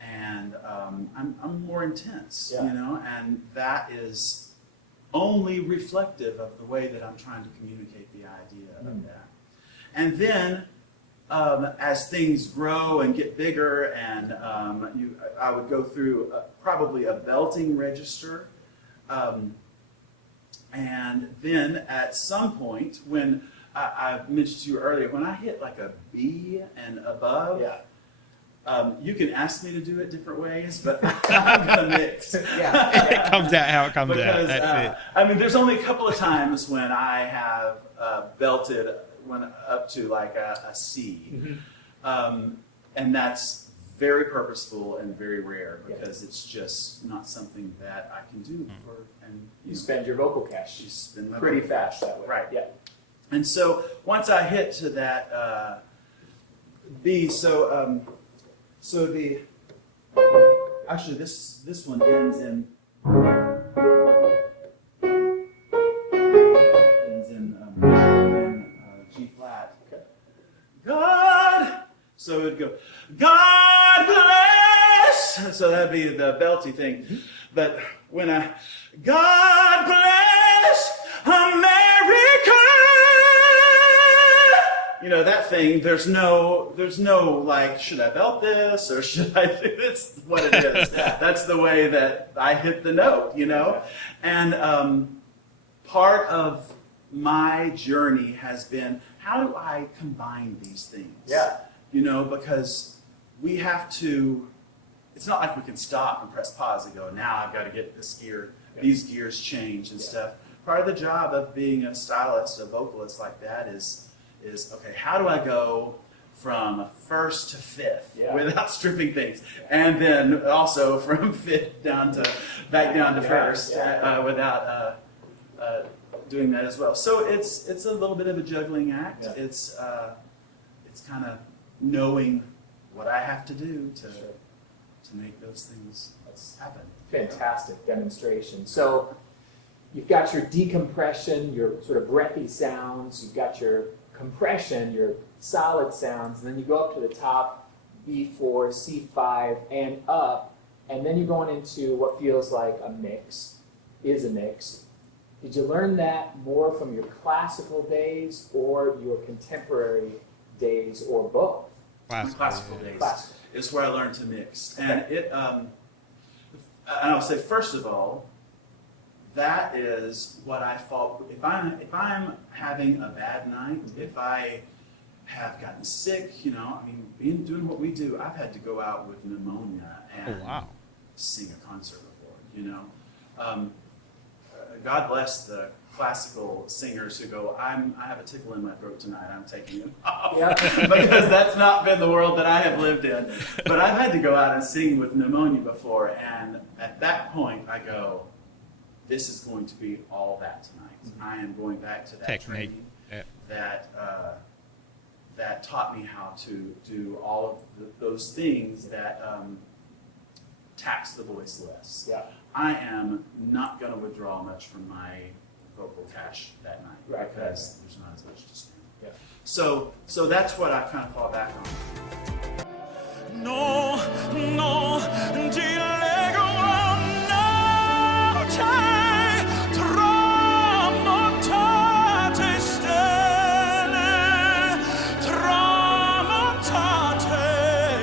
and I'm more intense, you know, and that is only reflective of the way that I'm trying to communicate the idea of that. And then as things grow and get bigger, and I would go through probably a belting register, and then at some point, when I mentioned to you earlier, when I hit like a B and above, you can ask me to do it different ways, but I'm going to mix. It comes out how it comes out. That's it. I mean, there's only a couple of times when I have belted up to like a C. And that's very purposeful and very rare, because it's just not something that I can do. You spend your vocal cash pretty fast that way. Right. Yeah. And so once I hit to that B, so actually this one ends in G flat. Okay. God, so it would go, God bless. So that'd be the belty thing. But when God bless America, you know, that thing, there's no like, should I belt this or should I do this? What it is. That's the way that I hit the note, you know? And part of my journey has been, how do I combine these things? Yeah. You know, because we have to, it's not like we can stop and press pause and go, now I've got to get this gear, these gears changed and stuff. Part of the job of being a stylist, a vocalist like that is okay, how do I go from first to fifth without stripping things, and then also from fifth back down to first without doing that as well. So it's a little bit of a juggling act. Yeah. It's kind of knowing what I have to do to make those things happen. Fantastic demonstration. So you've got your decompression, your sort of breathy sounds, you've got your compression, your solid sounds, and then you go up to the top, B4, C5, and up, and then you're going into what feels like a mix, is a mix. Did you learn that more from your classical days or your contemporary days, or both? Classical days Classical. is where I learned to mix. And and I'll say, first of all, that is what I fought. If I'm having a bad night, if I have gotten sick, doing what we do, I've had to go out with pneumonia and sing a concert before, God bless the classical singers who go, I have a tickle in my throat tonight, I'm taking it off. Yeah. Because that's not been the world that I have lived in. But I've had to go out and sing with pneumonia before, and at that point I go, this is going to be all that tonight. I am going back to that training that taught me how to do all of those things that tax the voice less. Yeah. I am not going to withdraw much from my vocal cache that night because there's not as much to spend. Yeah. So that's what I kind of fall back on. No, ti leggo a notte tramontate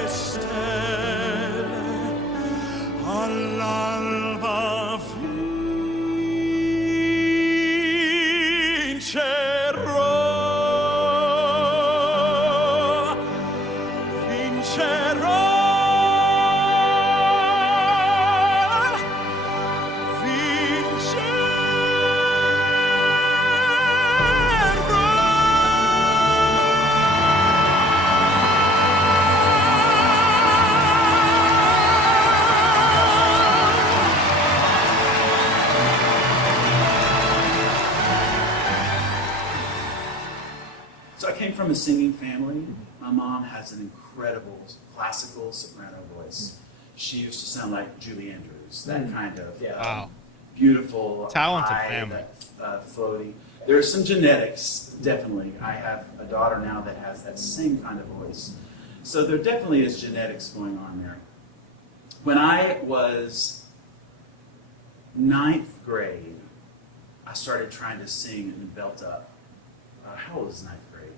stelle, all'alba vincerò. So I came from a singing family. My mom has an incredible classical soprano voice. She used to sound like Julie Andrews, that kind of beautiful, talented high, family, floaty. There's some genetics, definitely. I have a daughter now that has that same kind of voice. So there definitely is genetics going on there. When I was 9th grade, I started trying to sing and belt up. How old is 9th grade?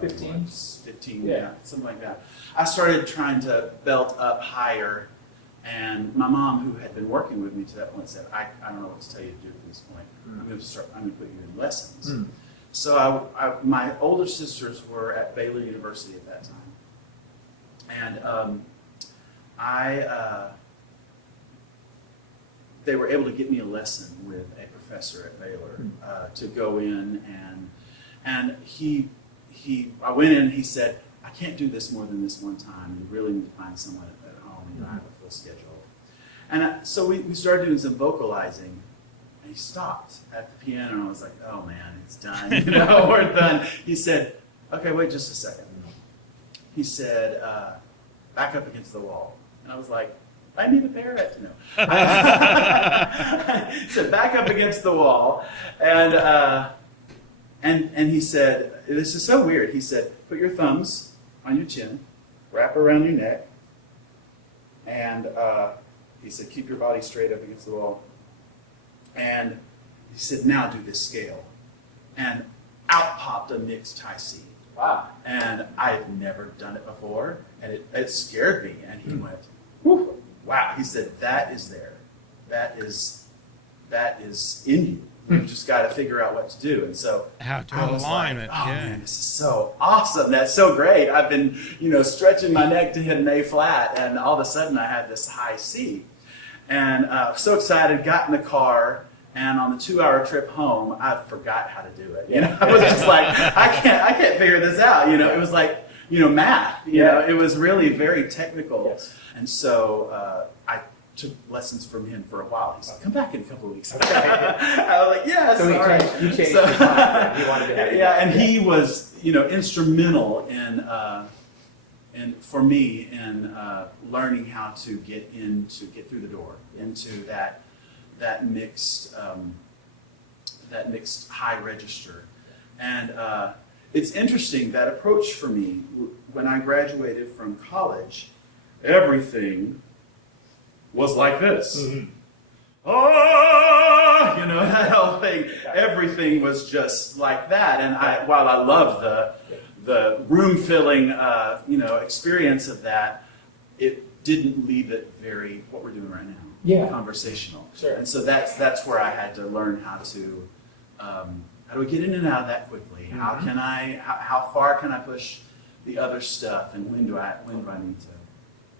15. 15, yeah, something like that. I started trying to belt up higher, and my mom, who had been working with me to that point, said, I don't know what to tell you to do at this point. I'm going to put you in lessons. So my older sisters were at Baylor University at that time. And they were able to get me a lesson with a professor at Baylor to go in, and I went in and he said, I can't do this more than this one time. You really need to find someone at home. I have a full schedule. And so we started doing some vocalizing, and he stopped at the piano, and I was like, oh man, it's done. We're done. He said, okay, wait just a second. He said, back up against the wall. And I was like, I need a parrot. No. He said, back up against the wall. And he said, this is so weird. He said, put your thumbs on your chin, wrap around your neck, and he said, keep your body straight up against the wall. And he said, now do this scale. And out popped a mixed high C. Wow. And I had never done it before, and it scared me. And he went, whew, wow. He said, that is there. That is in you. You've just got to figure out what to do. And so how to I was align like, it. oh man, this is so awesome. That's so great. I've been, stretching my neck to hit an A flat, and all of a sudden I had this high C. And so excited, got in the car, and on the 2-hour trip home, I forgot how to do it. I was just like, I can't figure this out. It was like, math. It was really very technical. Yes. And so I took lessons from him for a while. He said, come back in a couple of weeks. Okay. I was like, yes. So you changed your mind. He wanted to have and he was, instrumental and for me in learning how to get through the door into that mixed high register. And it's interesting, that approach for me, when I graduated from college, everything was like this. Mm-hmm. Oh, that whole thing. Everything was just like that. And while I love the room filling, experience of that, it didn't leave it very what we're doing right now. Conversational. Sure. And so that's where I had to learn how do I get in and out of that quickly? Mm-hmm. How far can I push the other stuff, and when do I need to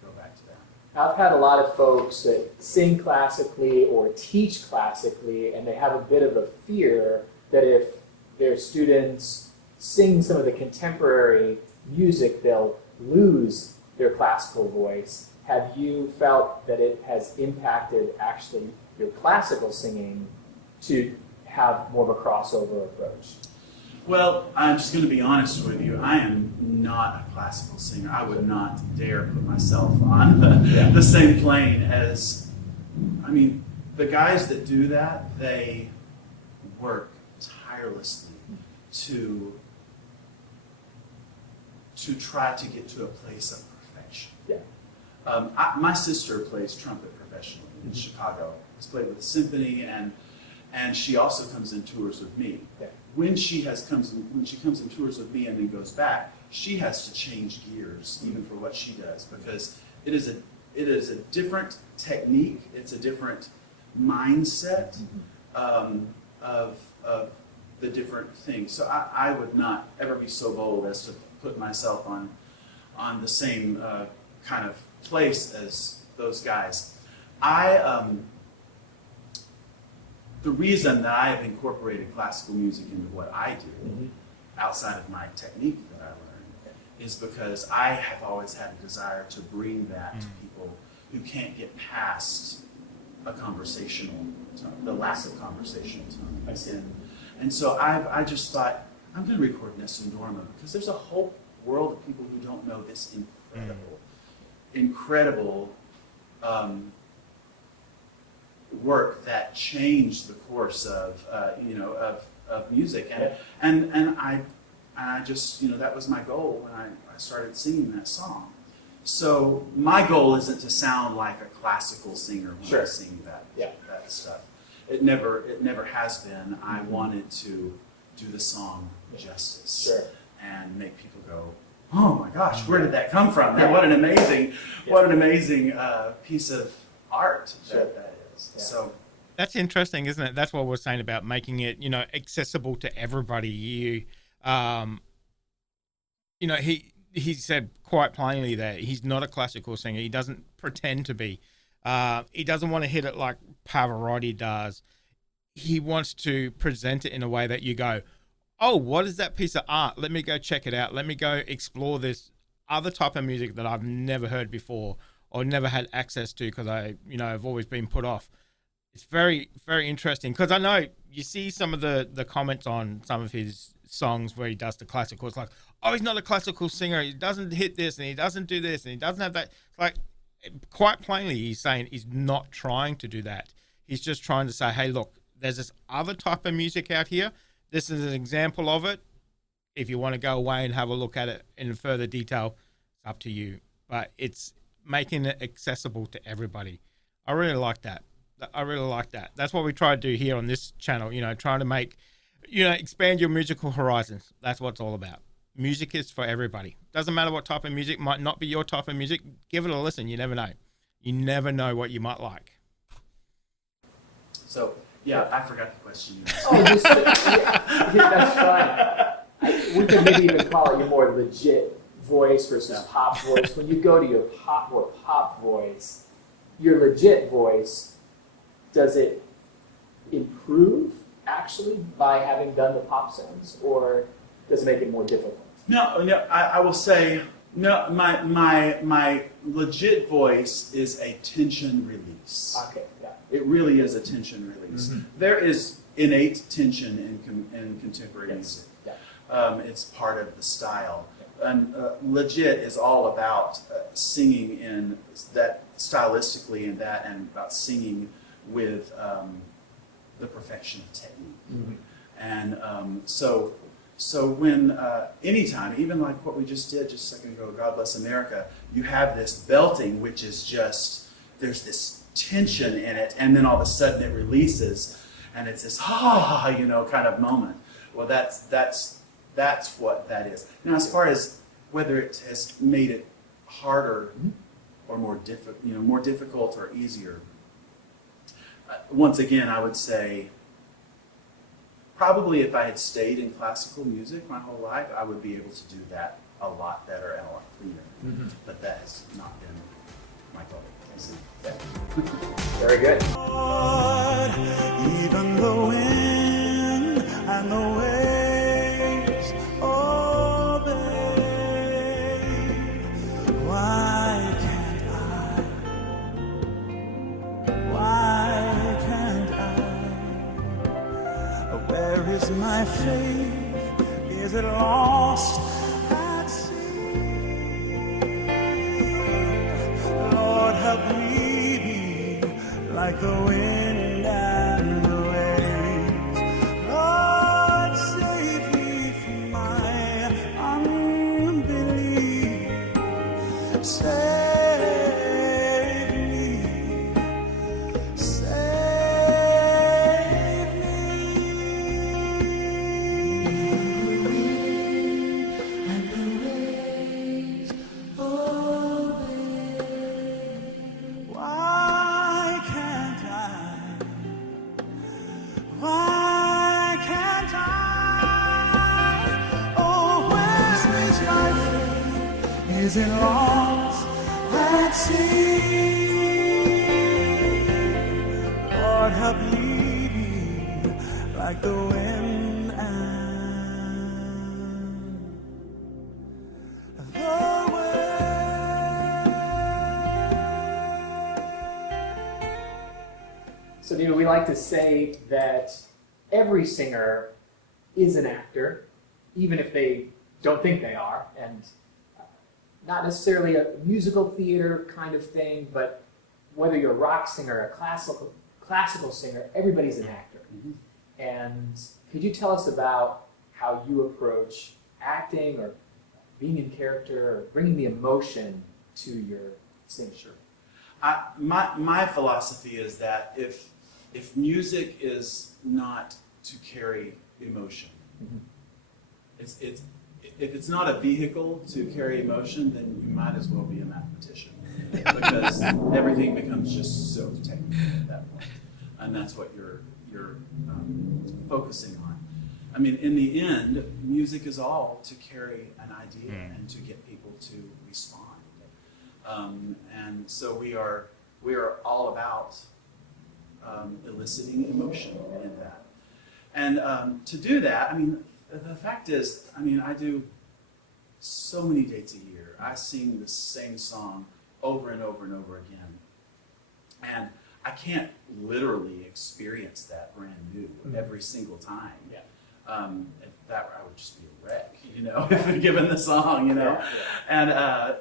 go back to that? I've had a lot of folks that sing classically or teach classically, and they have a bit of a fear that if their students sing some of the contemporary music, they'll lose their classical voice. Have you felt that it has impacted actually your classical singing to have more of a crossover approach? Well, I'm just going to be honest with you. I am not a classical singer. I would not dare put myself on the same plane as, the guys that do that, they work tirelessly to try to get to a place of perfection. Yeah. My sister plays trumpet professionally in Chicago. She's played with the symphony, and she also comes in tours with me. Yeah. When she comes in tours with me and then goes back, she has to change gears even for what she does, because it is a different technique. It's a different mindset of the different things. So I would not ever be so bold as to put myself on the same kind of place as those guys. The reason that I have incorporated classical music into what I do, outside of my technique that I learned, is because I have always had a desire to bring that to people who can't get past a conversational tone, the lack of conversational tone. And so I just thought, I'm going to record Nessun Dorma, because there's a whole world of people who don't know this incredible work that changed the course of music, and I just, that was my goal when I started singing that song. So my goal isn't to sound like a classical singer when I sing that stuff. It never has been. I wanted to do the song justice and make people go, oh my gosh, where did that come from? What an amazing piece of art that is. Yeah. So that's interesting, isn't it? That's what we're saying about making it, accessible to everybody. He said quite plainly that he's not a classical singer. He doesn't pretend to be. He doesn't want to hit it like Pavarotti does. He wants to present it in a way that you go, oh, what is that piece of art? Let me go check it out. Let me go explore this other type of music that I've never heard before or never had access to, because I've always been put off. It's very, very interesting, because I know you see some of the comments on some of his songs where he does the classical. It's like, oh, he's not a classical singer. He doesn't hit this, and he doesn't do this, and he doesn't have that. It's like, quite plainly, he's saying he's not trying to do that. He's just trying to say, hey, look, there's this other type of music out here. This is an example of it. If you want to go away and have a look at it in further detail, it's up to you. But it's making it accessible to everybody. I really like that. That's what we try to do here on this channel, trying to make, expand your musical horizons. That's what it's all about. Music is for everybody. Doesn't matter what type of music, might not be your type of music. Give it a listen. You never know. You never know what you might like. So, yeah, I forgot the question you asked. Oh, that's fine. We could maybe even call it your more legit voice versus pop voice. When you go to your pop voice, your legit voice, does it improve actually by having done the pop sounds, or does it make it more difficult? No, I will say, no, my legit voice is a tension release. Okay, yeah. It really is a tension release. Mm-hmm. There is innate tension in contemporary music. Yeah. It's part of the style. legit is all about singing in that stylistically and that, and about singing with the perfection of technique. Mm-hmm. And so when anytime, even like what we just did just a second ago, God Bless America, you have this belting, which is just, there's this tension in it, and then all of a sudden it releases, and it's this kind of moment. Well, that's what that is. Now, as far as whether it has made it harder or more difficult or easier, once again, I would say probably if I had stayed in classical music my whole life, I would be able to do that a lot better and a lot cleaner. Mm-hmm. But that has not been my goal. Very good. Even the wind and the waves obey. Why can't I? Why can't I? Where is my faith? Is it lost at sea? Lord, help me be like the wind and the waves. Lord, save me from my unbelief. Save me, save me. And the waves obey. Why can't I? Why can't I? Oh, where is my faith? Is it lost at sea? Lord, help me be like the wind and the So, David, we like to say that every singer is an actor, even if they don't think they are, and not necessarily a musical theater kind of thing, but whether you're a rock singer, a classical singer, everybody's an actor. Mm-hmm. And could you tell us about how you approach acting or being in character or bringing the emotion to your singing? Sure. My philosophy is that if music is not to carry emotion, Mm-hmm. if it's not a vehicle to carry emotion, then you might as well be a mathematician, because everything becomes just so technical at that point, and that's what you're focusing on. I mean, in the end, music is all to carry an idea and to get people to respond, and so we are all about eliciting emotion in that. And to do that, I mean, the fact is, I mean, I do so many dates a year. I sing the same song over and over and over again. And I can't literally experience that brand new every single time. Yeah. If that I would just be a wreck, if given the song, Yeah. And,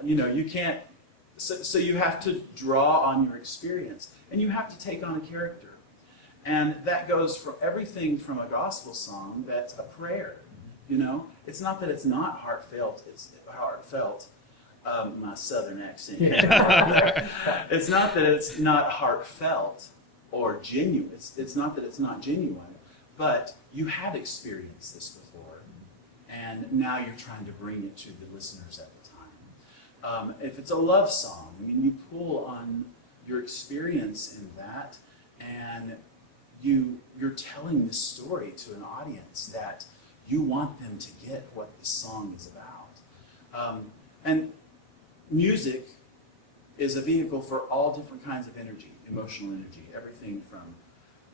you can't, so you have to draw on your experience, and you have to take on a character. And that goes for everything from a gospel song that's a prayer, It's not that it's not heartfelt, it's heartfelt. My southern accent. It's not that it's not heartfelt or genuine. It's not that it's not genuine, but you have experienced this before, and now you're trying to bring it to the listeners at the time. If it's a love song, I mean, you pull on your experience in that, and you're telling this story to an audience that you want them to get what the song is about. And music is a vehicle for all different kinds of energy, emotional energy, everything from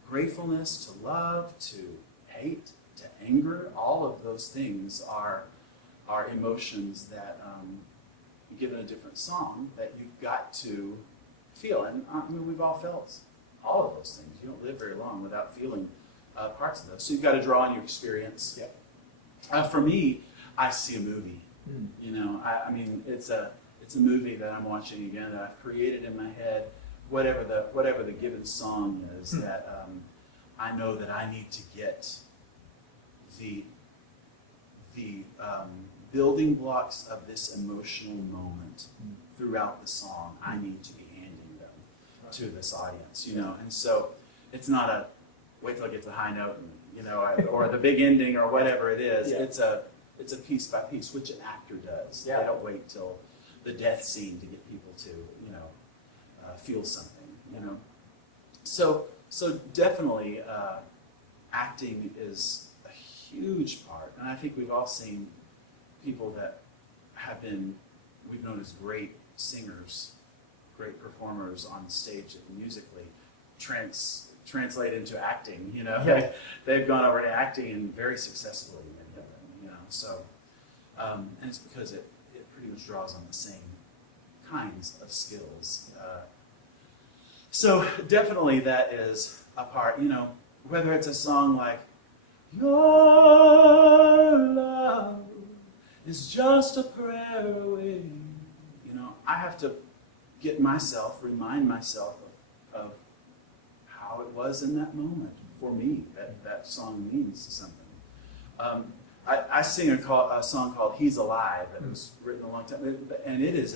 gratefulness to love to hate to anger. All of those things are emotions that, given a different song, that you've got to feel. And we've all felt all of those things. You don't live very long without feeling parts of those. So you've got to draw on your experience. Yep. For me, I see a movie. You know, I mean, it's a movie that I'm watching again that I've created in my head. Whatever the given song is, that I know that I need to get the building blocks of this emotional moment throughout the song. I need to be handing them to this audience, you know. And so it's not a wait till I get to the high note, and, you know, or the big ending or whatever it is. Yeah. It's a piece by piece, which an actor does. Yeah. They don't wait till the death scene to get people to, you know, feel something, you know. So definitely acting is a huge part, and I think we've all seen people that we've known as great singers, great performers on stage musically, translate into acting, you know. Yeah. They've gone over to acting and very successfully, many of them, you know. So, and it's because it pretty much draws on the same kinds of skills. So definitely that is a part, you know, whether it's a song like, your love is just a prayer away, you know, I have to remind myself of how it was in that moment for me, that song means something. I sing a song called He's Alive that was written a long time, and it is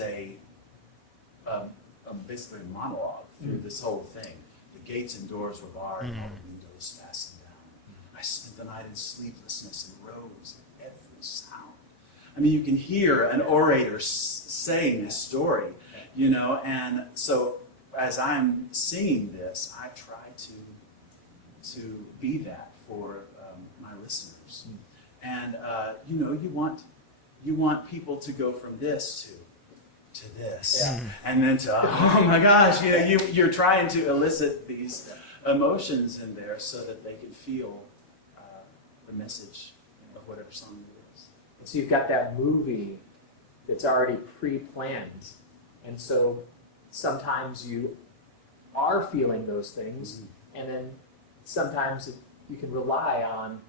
basically a monologue through this whole thing. The gates and doors were barred, and all the windows fastened down. I spent the night in sleeplessness and rose at every sound. I mean, you can hear an orator saying this story, you know, and so as I'm singing this, I try to be that for my listeners. And you know, you want people to go from this to this, and then to oh my gosh, you know, you're trying to elicit these emotions in there so that they can feel the message of whatever song it is. And so you've got that movie that's already pre-planned, and so sometimes you are feeling those things, and then sometimes you can rely on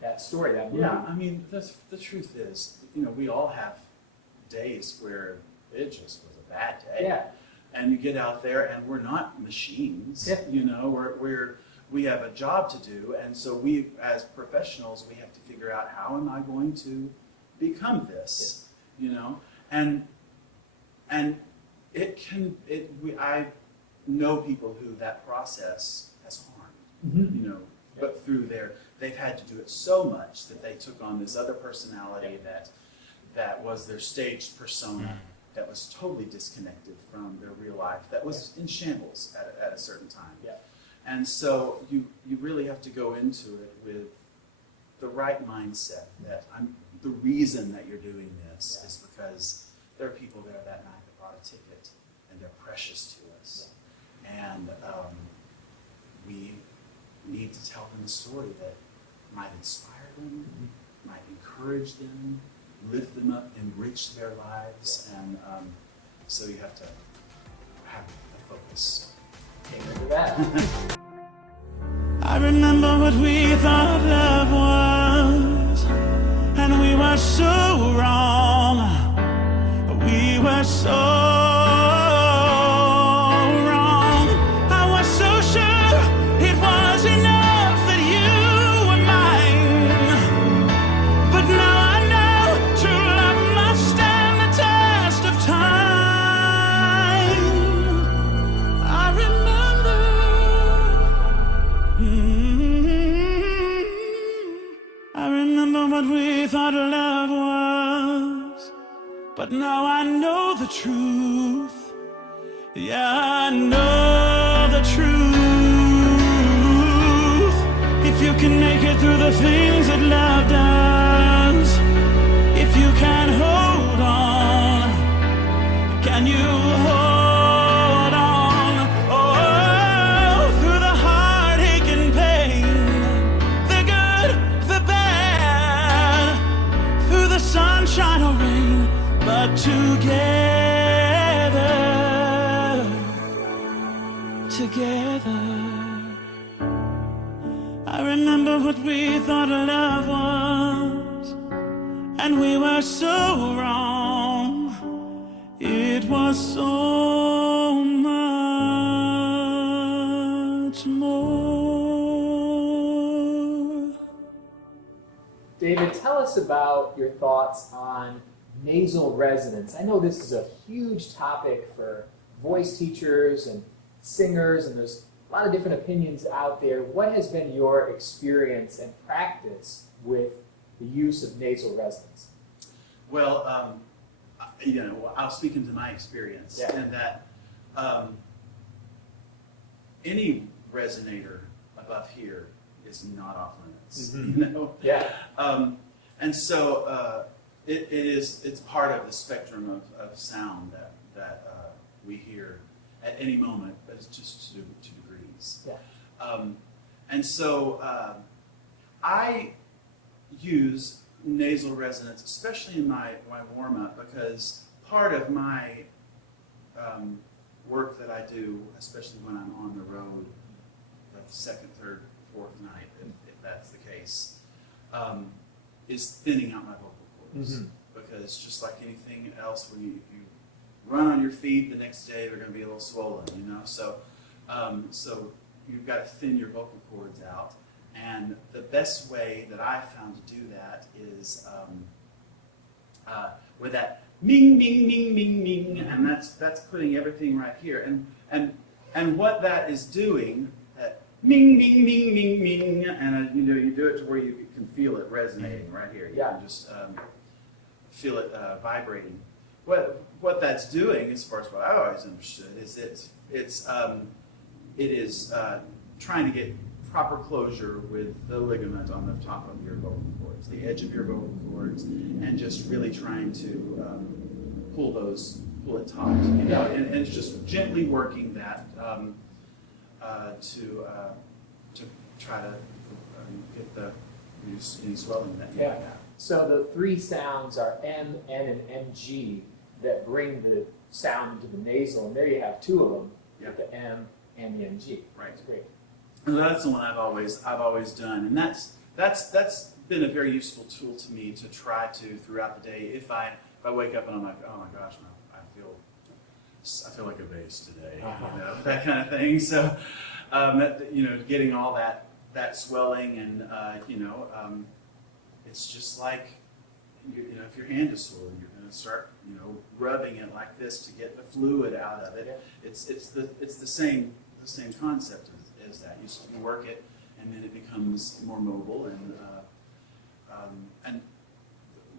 that story, that movie. Yeah, I mean, the truth is, you know, we all have days where it just was a bad day. Yeah. And you get out there, and we're not machines. Yeah. You know, we have a job to do, and so we, as professionals, we have to figure out how am I going to become this, you know, and I know people who that process has harmed, you know, but they've had to do it so much that they took on this other personality that was their staged persona, that was totally disconnected from their real life, that was in shambles at a certain time. Yeah. And so you really have to go into it with the right mindset that the reason that you're doing this is because there are people there that night that bought a ticket, and they're precious to us. And we need to tell them a story that might inspire them, might encourage them, lift them up, enrich their lives, and so you have to have the focus. Amen to that. I remember what we thought love was, and we were so wrong. We were so wrong. I was so sure it was enough that you were mine, but now I know true love must stand the test of time. I remember what we thought love was, but now I know the truth. Yeah, I know the truth. If you can make it through the things that love does, if you can hold on, can you hold on? Oh, through the heartache and pain, the good, the bad, through the sunshine or rain, but together, I remember what we thought love was, and we were so wrong. It was so much more. David, tell us about your thoughts on nasal resonance. I know this is a huge topic for voice teachers and singers, and there's a lot of different opinions out there. What has been your experience and practice with the use of nasal resonance? Well, I'll speak into my experience, and that any resonator above here is not off limits. Mm-hmm. Yeah. And so it's part of the spectrum of sound that we hear at any moment, but it's just to degrees. Yeah. And so I use nasal resonance, especially in my warm-up, because part of my work that I do, especially when I'm on the road, the second, third, fourth night, if that's the case, is thinning out my vocal cords. Mm-hmm. Because just like anything else, when you run on your feet, the next day they're going to be a little swollen, you know. So you've got to thin your vocal cords out. And the best way that I've found to do that is with that ming, ming, ming, ming, ming, and that's putting everything right here. And what that is doing, that ming, ming, ming, ming, ming, and you do it to where you can feel it resonating right here. You can just feel it vibrating. What that's doing, as far as what I've always understood, is it is trying to get proper closure with the ligament on the top of your vocal cords, the edge of your vocal cords, and just really trying to pull it taut, you know, and it's just gently working that to try to get any swelling that you have. So the three sounds are M, N, and MG that bring the sound into the nasal, and there you have two of them, with the M and the MG. Right. That's great. And that's the one I've always done, and that's been a very useful tool to me to try to throughout the day. If I wake up and I'm like, oh my gosh, no, I feel like a bass today, you know, that kind of thing. So, getting all that swelling and it's just like if your hand is swollen, you're going to start rubbing it like this to get the fluid out of it. Yeah. It's the same concept as that. You work it, and then it becomes more mobile. And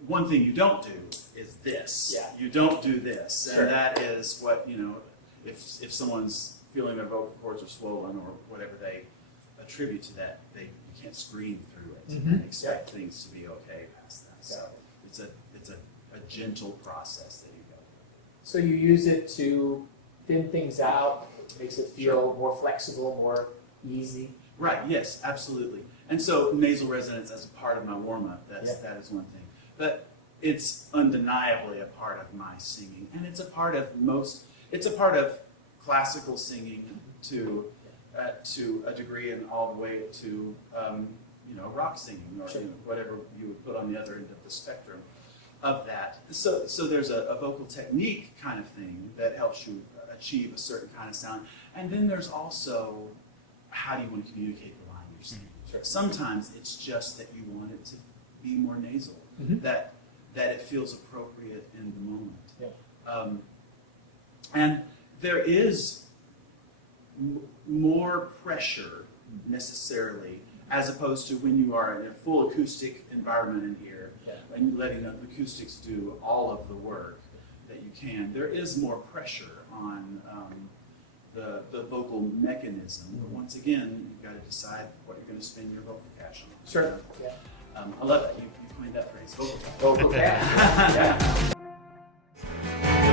one thing you don't do is this. Yeah. You don't do this, and that is what if someone's feeling their vocal cords are swollen or whatever they attribute to that, you can't scream through it and expect things to be okay past that. So it's a gentle process that you go through. So you use it to thin things out, makes it feel more flexible, more easy. Right. Yes. Absolutely. And so nasal resonance as a part of my warm-up, that is one thing. But it's undeniably a part of my singing, and it's a part of classical singing to a degree, and all the way to rock singing or whatever you would put on the other end of the spectrum of that. So there's a vocal technique kind of thing that helps you achieve a certain kind of sound, and then there's also how do you want to communicate the line you're singing. Sure. Sometimes it's just that you want it to be more nasal, that it feels appropriate in the moment. Yeah. And there is more pressure necessarily, as opposed to when you are in a full acoustic environment in here, and letting the acoustics do all of the work that you can. There is more pressure on the vocal mechanism, but once again, you've got to decide what you're going to spend your vocal cash on. Sure. Yeah. I love that. You coined that phrase, vocal cash. Vocal cash. Yeah.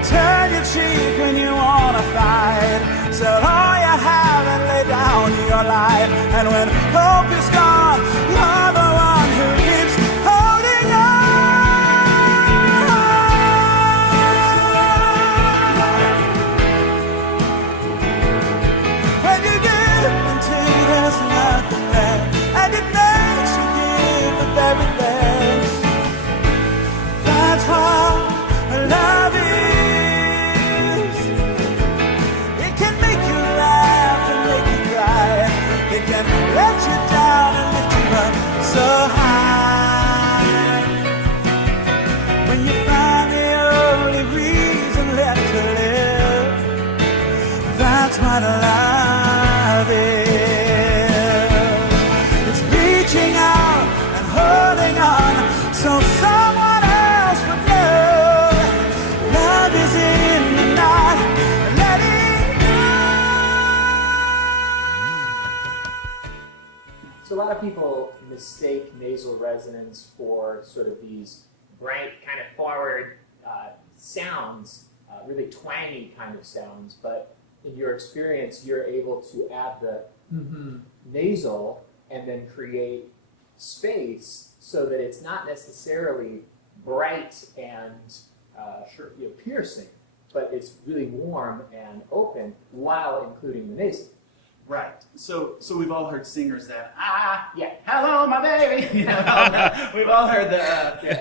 Turn your cheek when you wanna fight. Sell all you have and lay down your life. And when hope is gone, you're the one who keeps holding on. When you give until there's nothing left, and it makes you give the very best. mistake nasal resonance for sort of these bright, kind of forward sounds, really twangy kind of sounds, but in your experience, you're able to add the nasal and then create space so that it's not necessarily bright and piercing, but it's really warm and open while including the nasal. Right. So we've all heard singers that Yeah. hello my baby. You know, we've all heard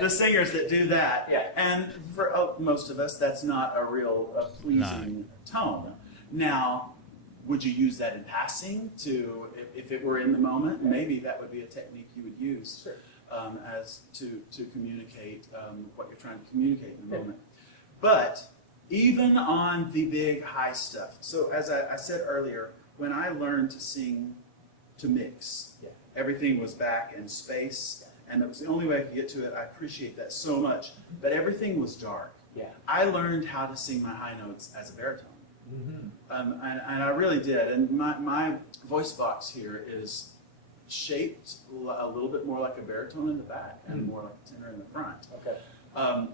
the singers that do that. Yeah. And for most of us, that's not a real pleasing tone. Now, would you use that in passing to, if it were in the moment? Maybe that would be a technique you would use as to communicate what you're trying to communicate in the moment. But even on the big high stuff. So as I said earlier, when I learned to sing to mix, everything was back in space, and it was the only way I could get to it. I appreciate that so much. But everything was dark. Yeah. I learned how to sing my high notes as a baritone. And I really did. And my voice box here is shaped a little bit more like a baritone in the back and more like a tenor in the front. Okay.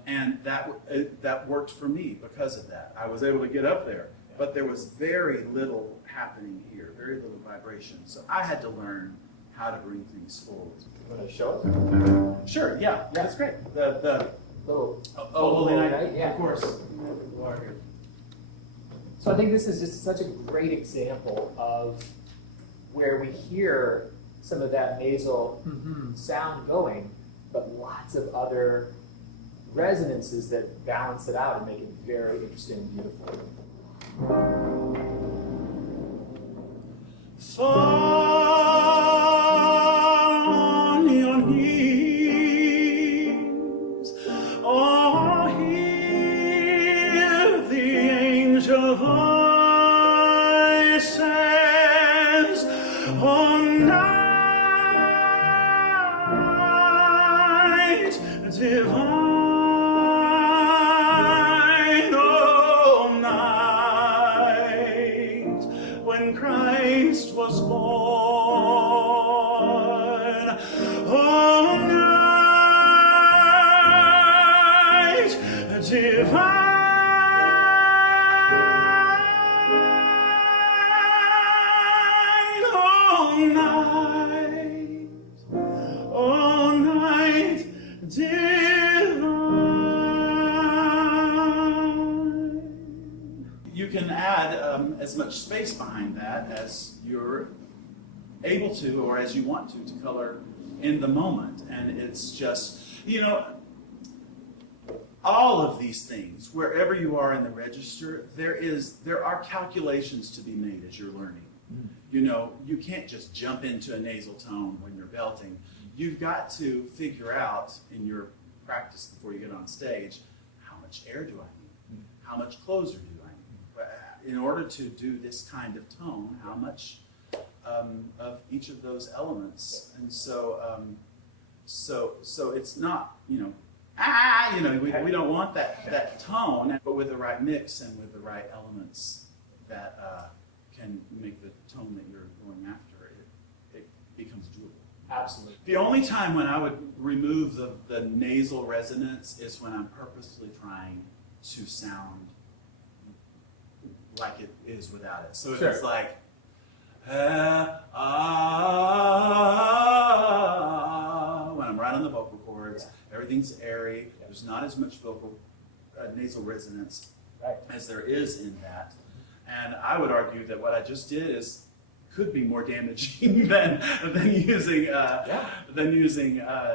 And that worked for me because of that. I was able to get up there, but there was very little happening here, very little vibration. So I had to learn how to bring things forward. You want to show us? Sure, yeah, that's great. The Little Holy Night, yeah. of course. You are here. So I think this is just such a great example of where we hear some of that nasal sound going, but lots of other resonances that balance it out and make it very interesting and beautiful. Fall on your knees, or hear the angel voices, oh night divine, oh night when Christ was born, oh night divine. All night divine. You can add as much space behind that as you're able to, or as you want to color in the moment. And it's just, all of these things, wherever you are in the register, there are calculations to be made as you're learning. You can't just jump into a nasal tone when you're belting. You've got to figure out in your practice before you get on stage, how much air do I need? How much closer do I need? In order to do this kind of tone, how much of each of those elements? And so it's not, we don't want that tone, but with the right mix and with the right elements that can make the tone that you're going after, it becomes doable. Absolutely. The only time when I would remove the nasal resonance is when I'm purposely trying to sound like it is without it. So if it's like, when I'm right on the vocal cords, everything's airy, there's not as much vocal nasal resonance as there is in that. And I would argue that what I just did could be more damaging than using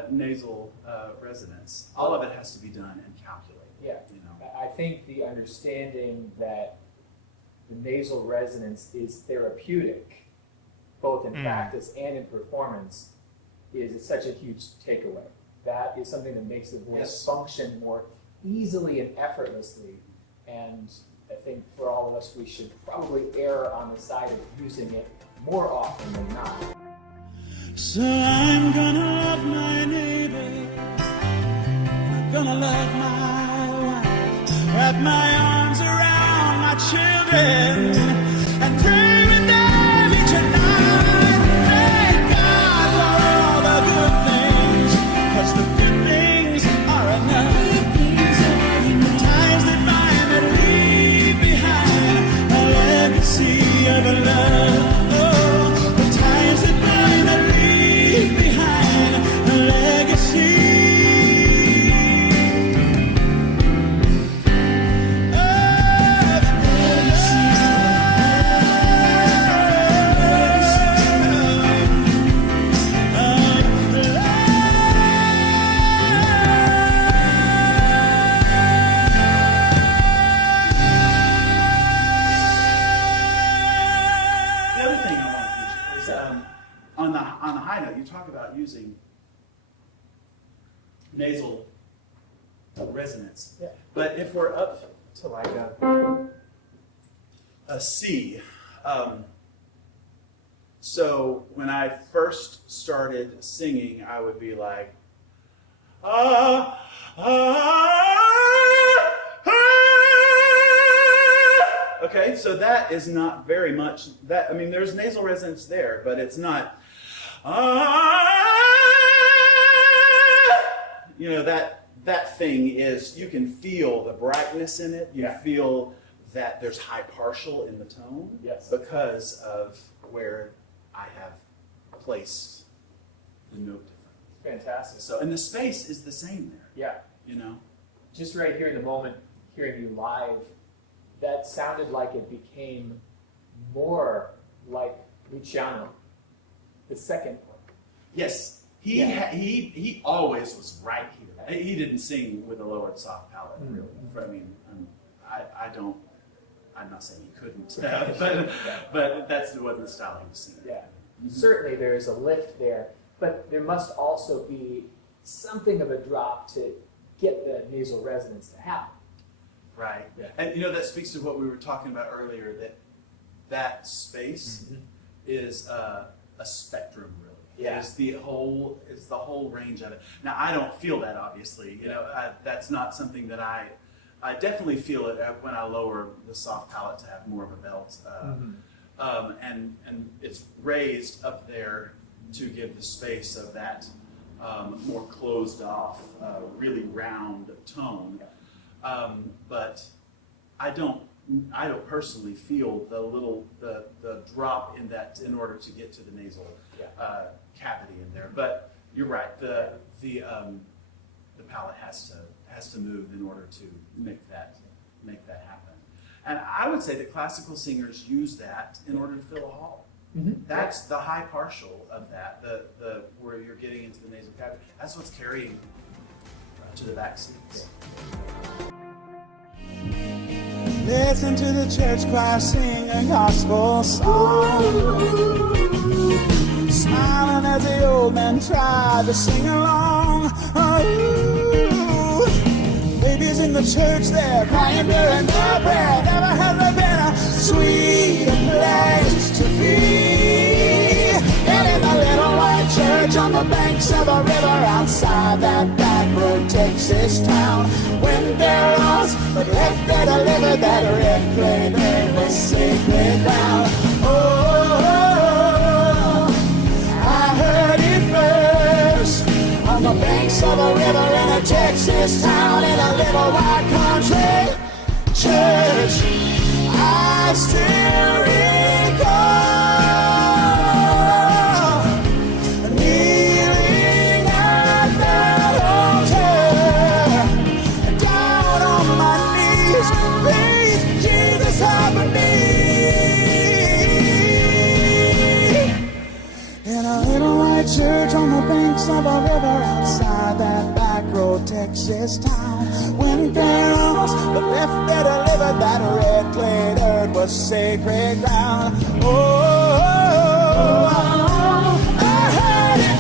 nasal resonance. All of it has to be done and calculated. Yeah, I think the understanding that the nasal resonance is therapeutic, both in practice and in performance, is such a huge takeaway. That is something that makes the voice function more easily and effortlessly. And I think for all of us, we should probably err on the side of using it more often than not. So I'm gonna love my neighbor, I'm gonna love my wife, wrap my arms around my children, and dream with them each night. Thank God for all the good things nasal resonance. Yeah. But if we're up to like a C, so when I first started singing, I would be like, ah, ah, ah. Okay, so that is not very much that. I mean, there's nasal resonance there, but it's not. You know, that thing is, you can feel the brightness in it. You feel that there's high partial in the tone because of where I have placed the note difference. Fantastic. So, and the space is the same there. Yeah. You know? Just right here in the moment, hearing you live, that sounded like it became more like Luciano, the second one. Yes. He always was right here. He didn't sing with a lowered soft palate, really. I mean, I'm not saying he couldn't, but that's what the style he was singing. Yeah. Certainly there is a lift there, but there must also be something of a drop to get the nasal resonance to happen. Right. Yeah. And you know, that speaks to what we were talking about earlier, that space is a spectrum, really. Yeah. It's the whole range of it. Now, I don't feel that, obviously. You know, that's not something that I definitely feel it when I lower the soft palate to have more of a belt. And it's raised up there to give the space of that more closed off, really round tone. But I don't personally feel the drop in that in order to get to the nasal cavity in there. But you're right. The palate has to move in order to make that happen. And I would say that classical singers use that in order to fill a hall. That's the high partial of that, the where you're getting into the nasal cavity. That's what's carrying to the back seats. Listen to the church choir sing a gospel song, smiling as the old man tried to sing along. Babies in the church there crying during their prayer. Never has there been a sweeter place to be than in the little white church on the banks of a river outside that back road Texas town. When they're lost but left there to live at that red clay there was sacred ground. Oh, I heard it first on the banks of a river in a Texas town in a little white country church. I still recall kneeling at that altar, down on my knees, please Jesus have me. In a little white church on the banks of a river outside that back road Texas town. When parents but left there to live at that red clay dirt was sacred ground. Oh, I heard it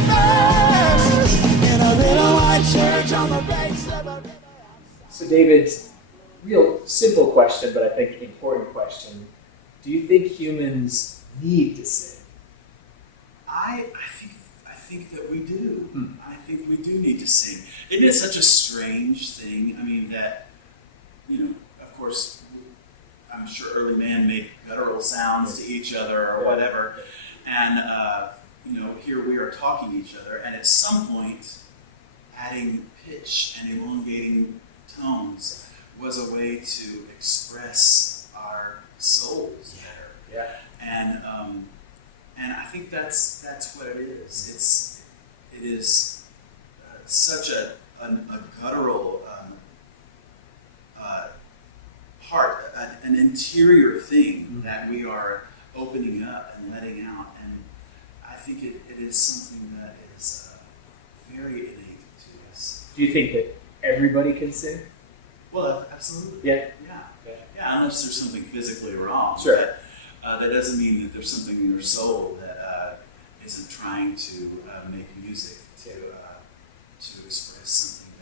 first in a little white church on the banks of a river. So David, real simple question, but I think important question. Do you think humans need to sing? I think that we do. I think we do need to sing. It is such a strange thing. I mean, that, you know, of course, I'm sure early man made guttural sounds to each other or whatever. And, you know, here we are talking to each other. And at some point, adding pitch and elongating tones was a way to express our souls better. Yeah. And I think that's what it is. It is such a guttural part, an interior thing that we are opening up and letting out. And I think it is something that is very innate to us. Do you think that everybody can sing? Well, absolutely. Yeah. Yeah, unless there's something physically wrong. Sure. That doesn't mean that there's something in their soul that isn't trying to make music to express something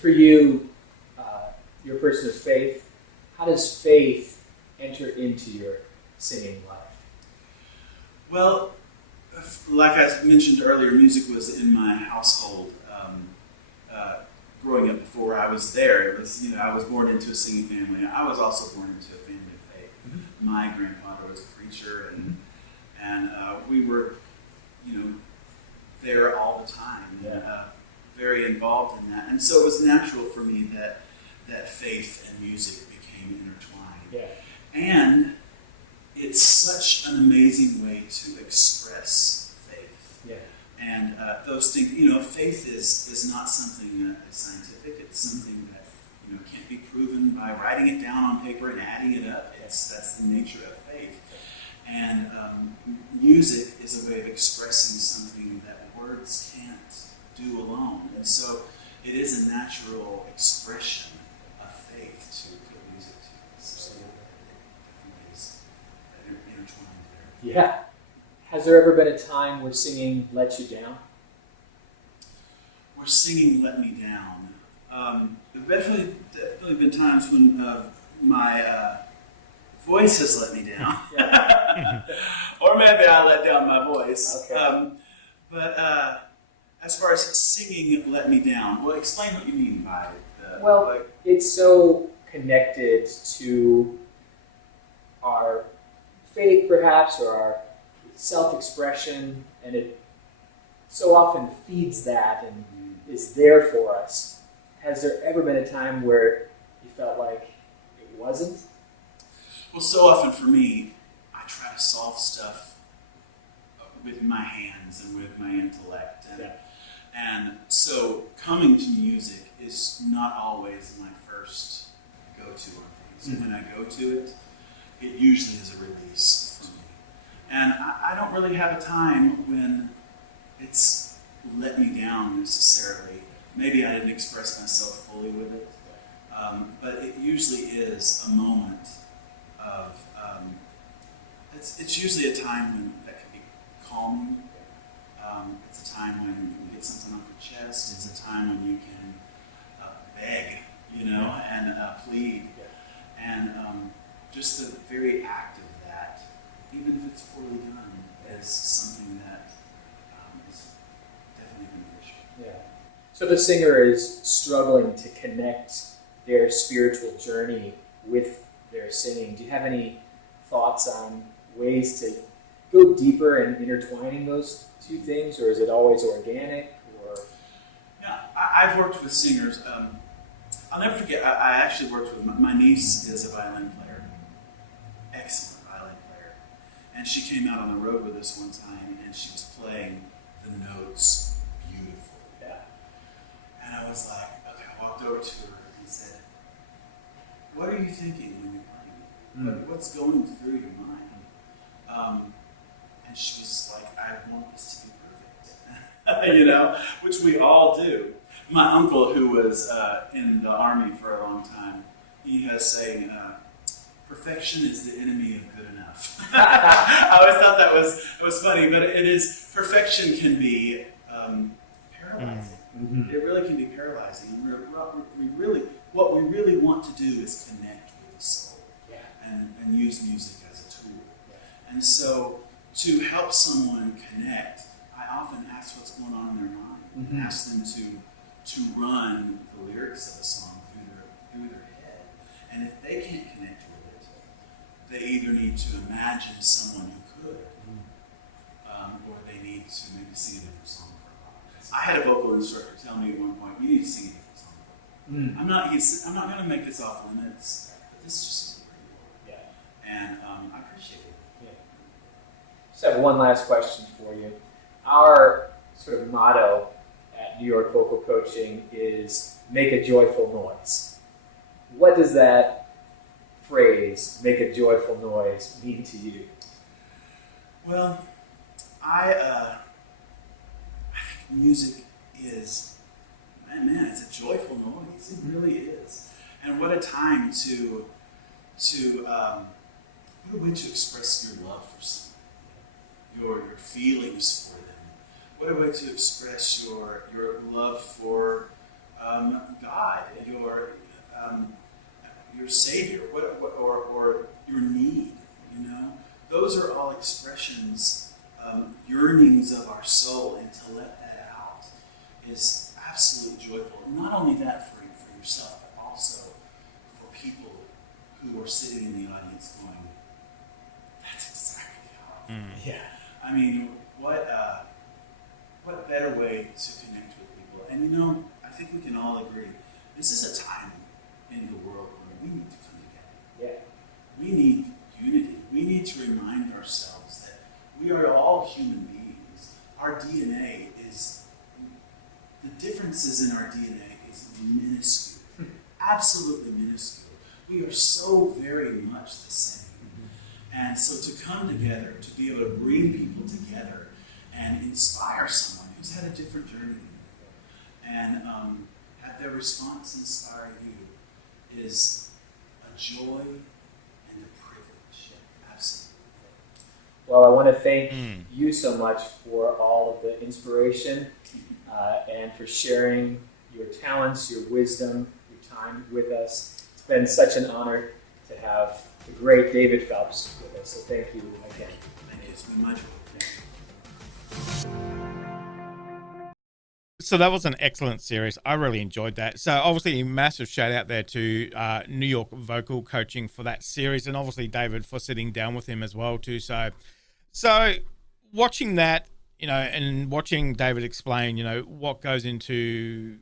for you, you're a person of faith. How does faith enter into your singing life? Well, like I mentioned earlier, music was in my household. Growing up before I was there, it was, I was born into a singing family. I was also born into a family of faith. Mm-hmm. My grandfather was a preacher, and we were, there all the time, very involved in that. And so it was natural for me that faith and music became intertwined. Yeah. And it's such an amazing way to express faith. Yeah. And those things, faith is not something that is scientific. It's something that can't be proven by writing it down on paper and adding it up. That's the nature of faith. And music is a way of expressing something that words can't do alone. And so it is a natural expression of faith to put music to. So it definitely is intertwined there. Yeah. Has there ever been a time where singing let you down? Where singing let me down? There have definitely been times when my voice has let me down. Or maybe I let down my voice. Okay. But as far as singing let me down, well, explain what you mean by it. Well, it's so connected to our faith, perhaps, or our self-expression, and it so often feeds that and is there for us. Has there ever been a time where you felt like it wasn't? Well, so often for me, I try to solve stuff with my hands and with my intellect. And so coming to music is not always my first go-to on things. Mm-hmm. When I go to it, it usually is a release for me. And I don't really have a time when it's let me down necessarily. Maybe I didn't express myself fully with it. But it usually is a moment of, it's usually a time when that can be calming. It's a time when you can get something off your chest. It's a time when you can beg, and plead. And just the very act of that, even if it's poorly done, is something that is definitely beneficial. Yeah. So the singer is struggling to connect their spiritual journey with their singing. Do you have any thoughts on ways to go deeper in intertwining those two things, or is it always organic? Or yeah, I've worked with singers. I'll never forget. I actually worked with my niece is a violin player, excellent violin player, and she came out on the road with us one time, and she was playing the notes beautifully. Yeah. And I was like, okay, I walked over to her and said, "What are you thinking when you're playing? What's going through your mind?" And she was like, "I want this to be perfect," which we all do. My uncle, who was in the army for a long time, he has saying, "Perfection is the enemy of good enough." I always thought that was funny, but it is. Perfection can be paralyzing. Mm-hmm. It really can be paralyzing. And what we really want to do is connect with the soul, and use music as a tool. Yeah. And so, to help someone connect, I often ask what's going on in their mind, and ask them to run the lyrics of a song through their head. And if they can't connect with it, they either need to imagine someone who could, or they need to maybe sing a different song for a while. I had a vocal instructor tell me at one point, "You need to sing a different song. I'm not going to make this off limits, but this just isn't where you are." Yeah. And I appreciate it. Yeah. Just have one last question for you. Our sort of motto at New York Vocal Coaching is make a joyful noise. What does that phrase, make a joyful noise, mean to you? Well, I think music is, man, it's a joyful noise. It really is. And what a time what a way to express your love for someone, your feelings for them. What a way to express your love for God, your Savior, or your need. Those are all expressions, yearnings of our soul, and to let that out is absolutely joyful. Not only that for yourself, but also for people who are sitting in the audience going, "That's exactly how." Yeah. I mean, what better way to connect with people? And I think we can all agree, this is a time in the world where we need to come together. Yeah. We need unity. We need to remind ourselves that we are all human beings. Our DNA is, the differences in our DNA is minuscule, absolutely minuscule. We are so very much the same. And so to come together, to be able to bring people together and inspire someone who's had a different journey than you, and have their response inspire you, is a joy and a privilege. Absolutely. Well, I want to thank you so much for all of the inspiration and for sharing your talents, your wisdom, your time with us. It's been such an honor to have the great David Phelps with us, so thank you again. Thank you. It's been my joy. So that was an excellent series. I really enjoyed that. So obviously, massive shout out there to New York Vocal Coaching for that series, and obviously David for sitting down with him as well too. So watching that, and watching David explain, what goes into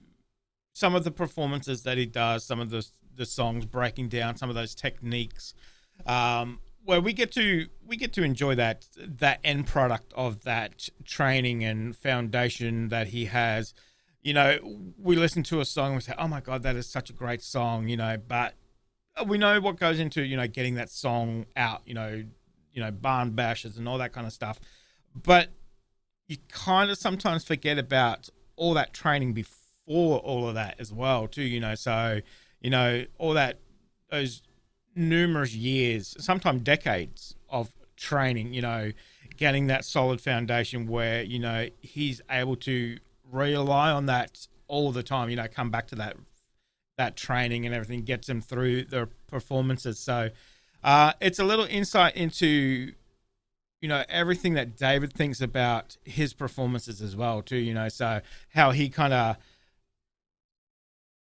some of the performances that he does, some of the songs, breaking down some of those techniques, where we get to enjoy that end product of that training and foundation that he has. We listen to a song and we say, "Oh my God, that is such a great song," but we know what goes into, getting that song out, barn bashes and all that kind of stuff. But you kind of sometimes forget about all that training before all of that as well too, so, all that, those numerous years, sometimes decades of training, getting that solid foundation where, he's able to rely on that all the time, come back to that training and everything, gets him through the performances. So it's a little insight into, everything that David thinks about his performances as well too, so how he kind of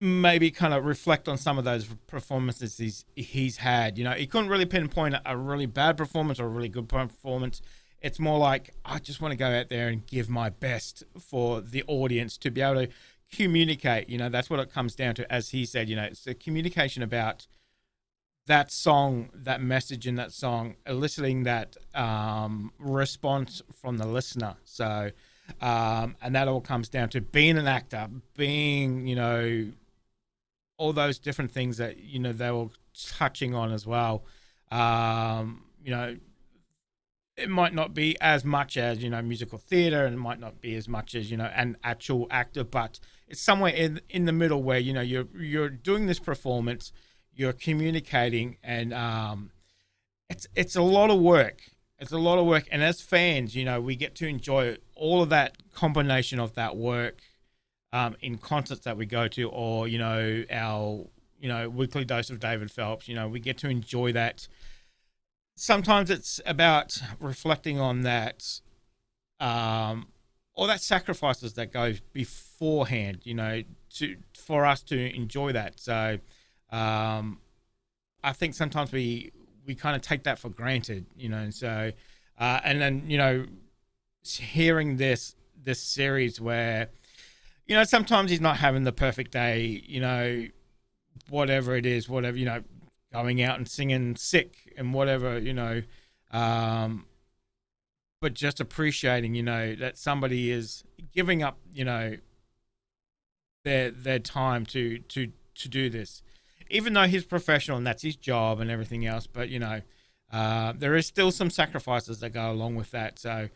reflect on some of those performances he's had. He couldn't really pinpoint a really bad performance or a really good performance. It's more like, I just want to go out there and give my best for the audience to be able to communicate. That's what it comes down to. As he said, it's the communication about that song, that message in that song, eliciting that response from the listener. So, and that all comes down to being an actor, being, all those different things that, they were touching on as well. It might not be as much as, musical theater, and it might not be as much as, an actual actor, but it's somewhere in the middle where, you're doing this performance, you're communicating, and it's a lot of work. It's a lot of work. And as fans, we get to enjoy all of that combination of that work in concerts that we go to, or, our, weekly dose of David Phelps, we get to enjoy that. Sometimes it's about reflecting on that, all that sacrifices that go beforehand, for us to enjoy that. So, I think sometimes we kind of take that for granted, and so, and then, hearing this series where, sometimes he's not having the perfect day, whatever it is, going out and singing sick and whatever, but just appreciating, that somebody is giving up, their time to do this, even though he's professional and that's his job and everything else. But, there is still some sacrifices that go along with that. So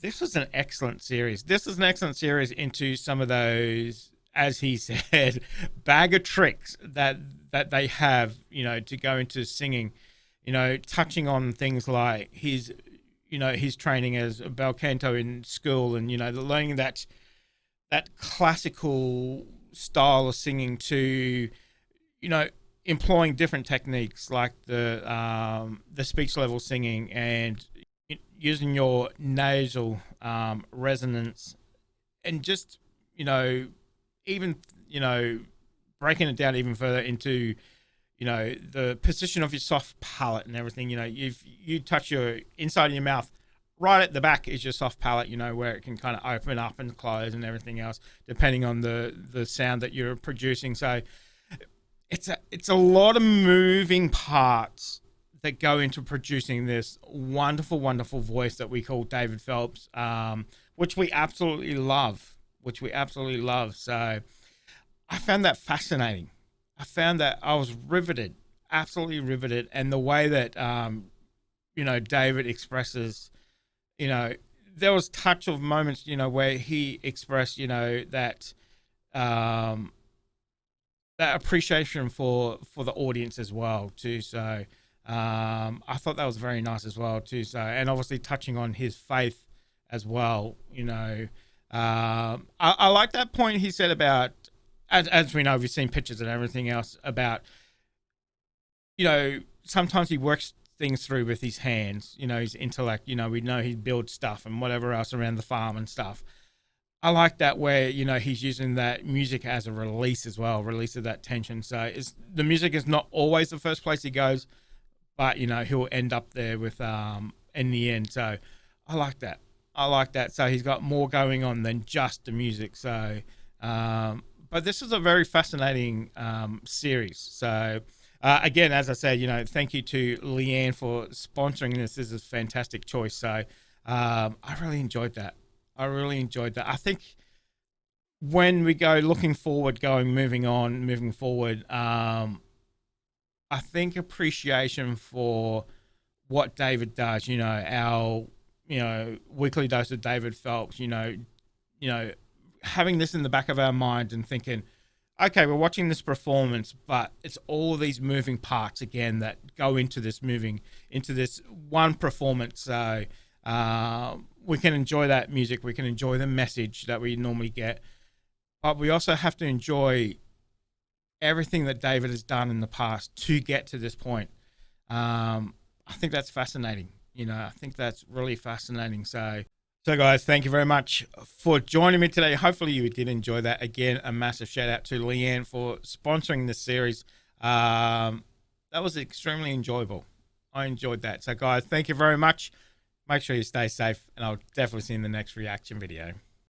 this was an excellent series. This is an excellent series into some of those, as he said, bag of tricks that they have, to go into singing, touching on things like his training as a bel canto in school, and, learning that classical style of singing to, you know, employing different techniques like the speech level singing and using your nasal resonance, and just, you know, even, you know, breaking it down even further into, you know, the position of your soft palate and everything. You know, you touch your inside of your mouth, right at the back is your soft palate, you know, where it can kind of open up and close and everything else, depending on the sound that you're producing. So it's a lot of moving parts that go into producing this wonderful, wonderful voice that we call David Phelps, which we absolutely love, So I found that fascinating. I found that I was riveted, absolutely riveted. And the way that, you know, David expresses, you know, there was touch of moments, you know, where he expressed, you know, that, that appreciation for the audience as well too. So I thought that was very nice as well too. So, and obviously touching on his faith as well, you know, I like that point he said about, as we know, we've seen pictures and everything else about, you know, sometimes he works things through with his hands, you know, his intellect, you know, we know he builds stuff and whatever else around the farm and stuff. I like that where, you know, he's using that music as a release as well, release of that tension. So the music is not always the first place he goes, but, you know, he'll end up there with, in the end. So I like that. So he's got more going on than just the music. So, but this is a very fascinating series. So again, as I said, you know, thank you to Leanne for sponsoring this. This is a fantastic choice. So I really enjoyed that. I think when we go looking forward, moving forward, I think appreciation for what David does, you know, our, you know, weekly dose of David Phelps, you know, having this in the back of our mind and thinking, okay, we're watching this performance, but it's all of these moving parts again that go into this one performance. So we can enjoy that music, we can enjoy the message that we normally get, but we also have to enjoy everything that David has done in the past to get to this point. I think that's fascinating. You know, I think that's really fascinating. So guys, thank you very much for joining me today. Hopefully you did enjoy that. Again, a massive shout out to Leanne for sponsoring this series. That was extremely enjoyable. I enjoyed that. So guys, thank you very much. Make sure you stay safe, and I'll definitely see you in the next reaction video.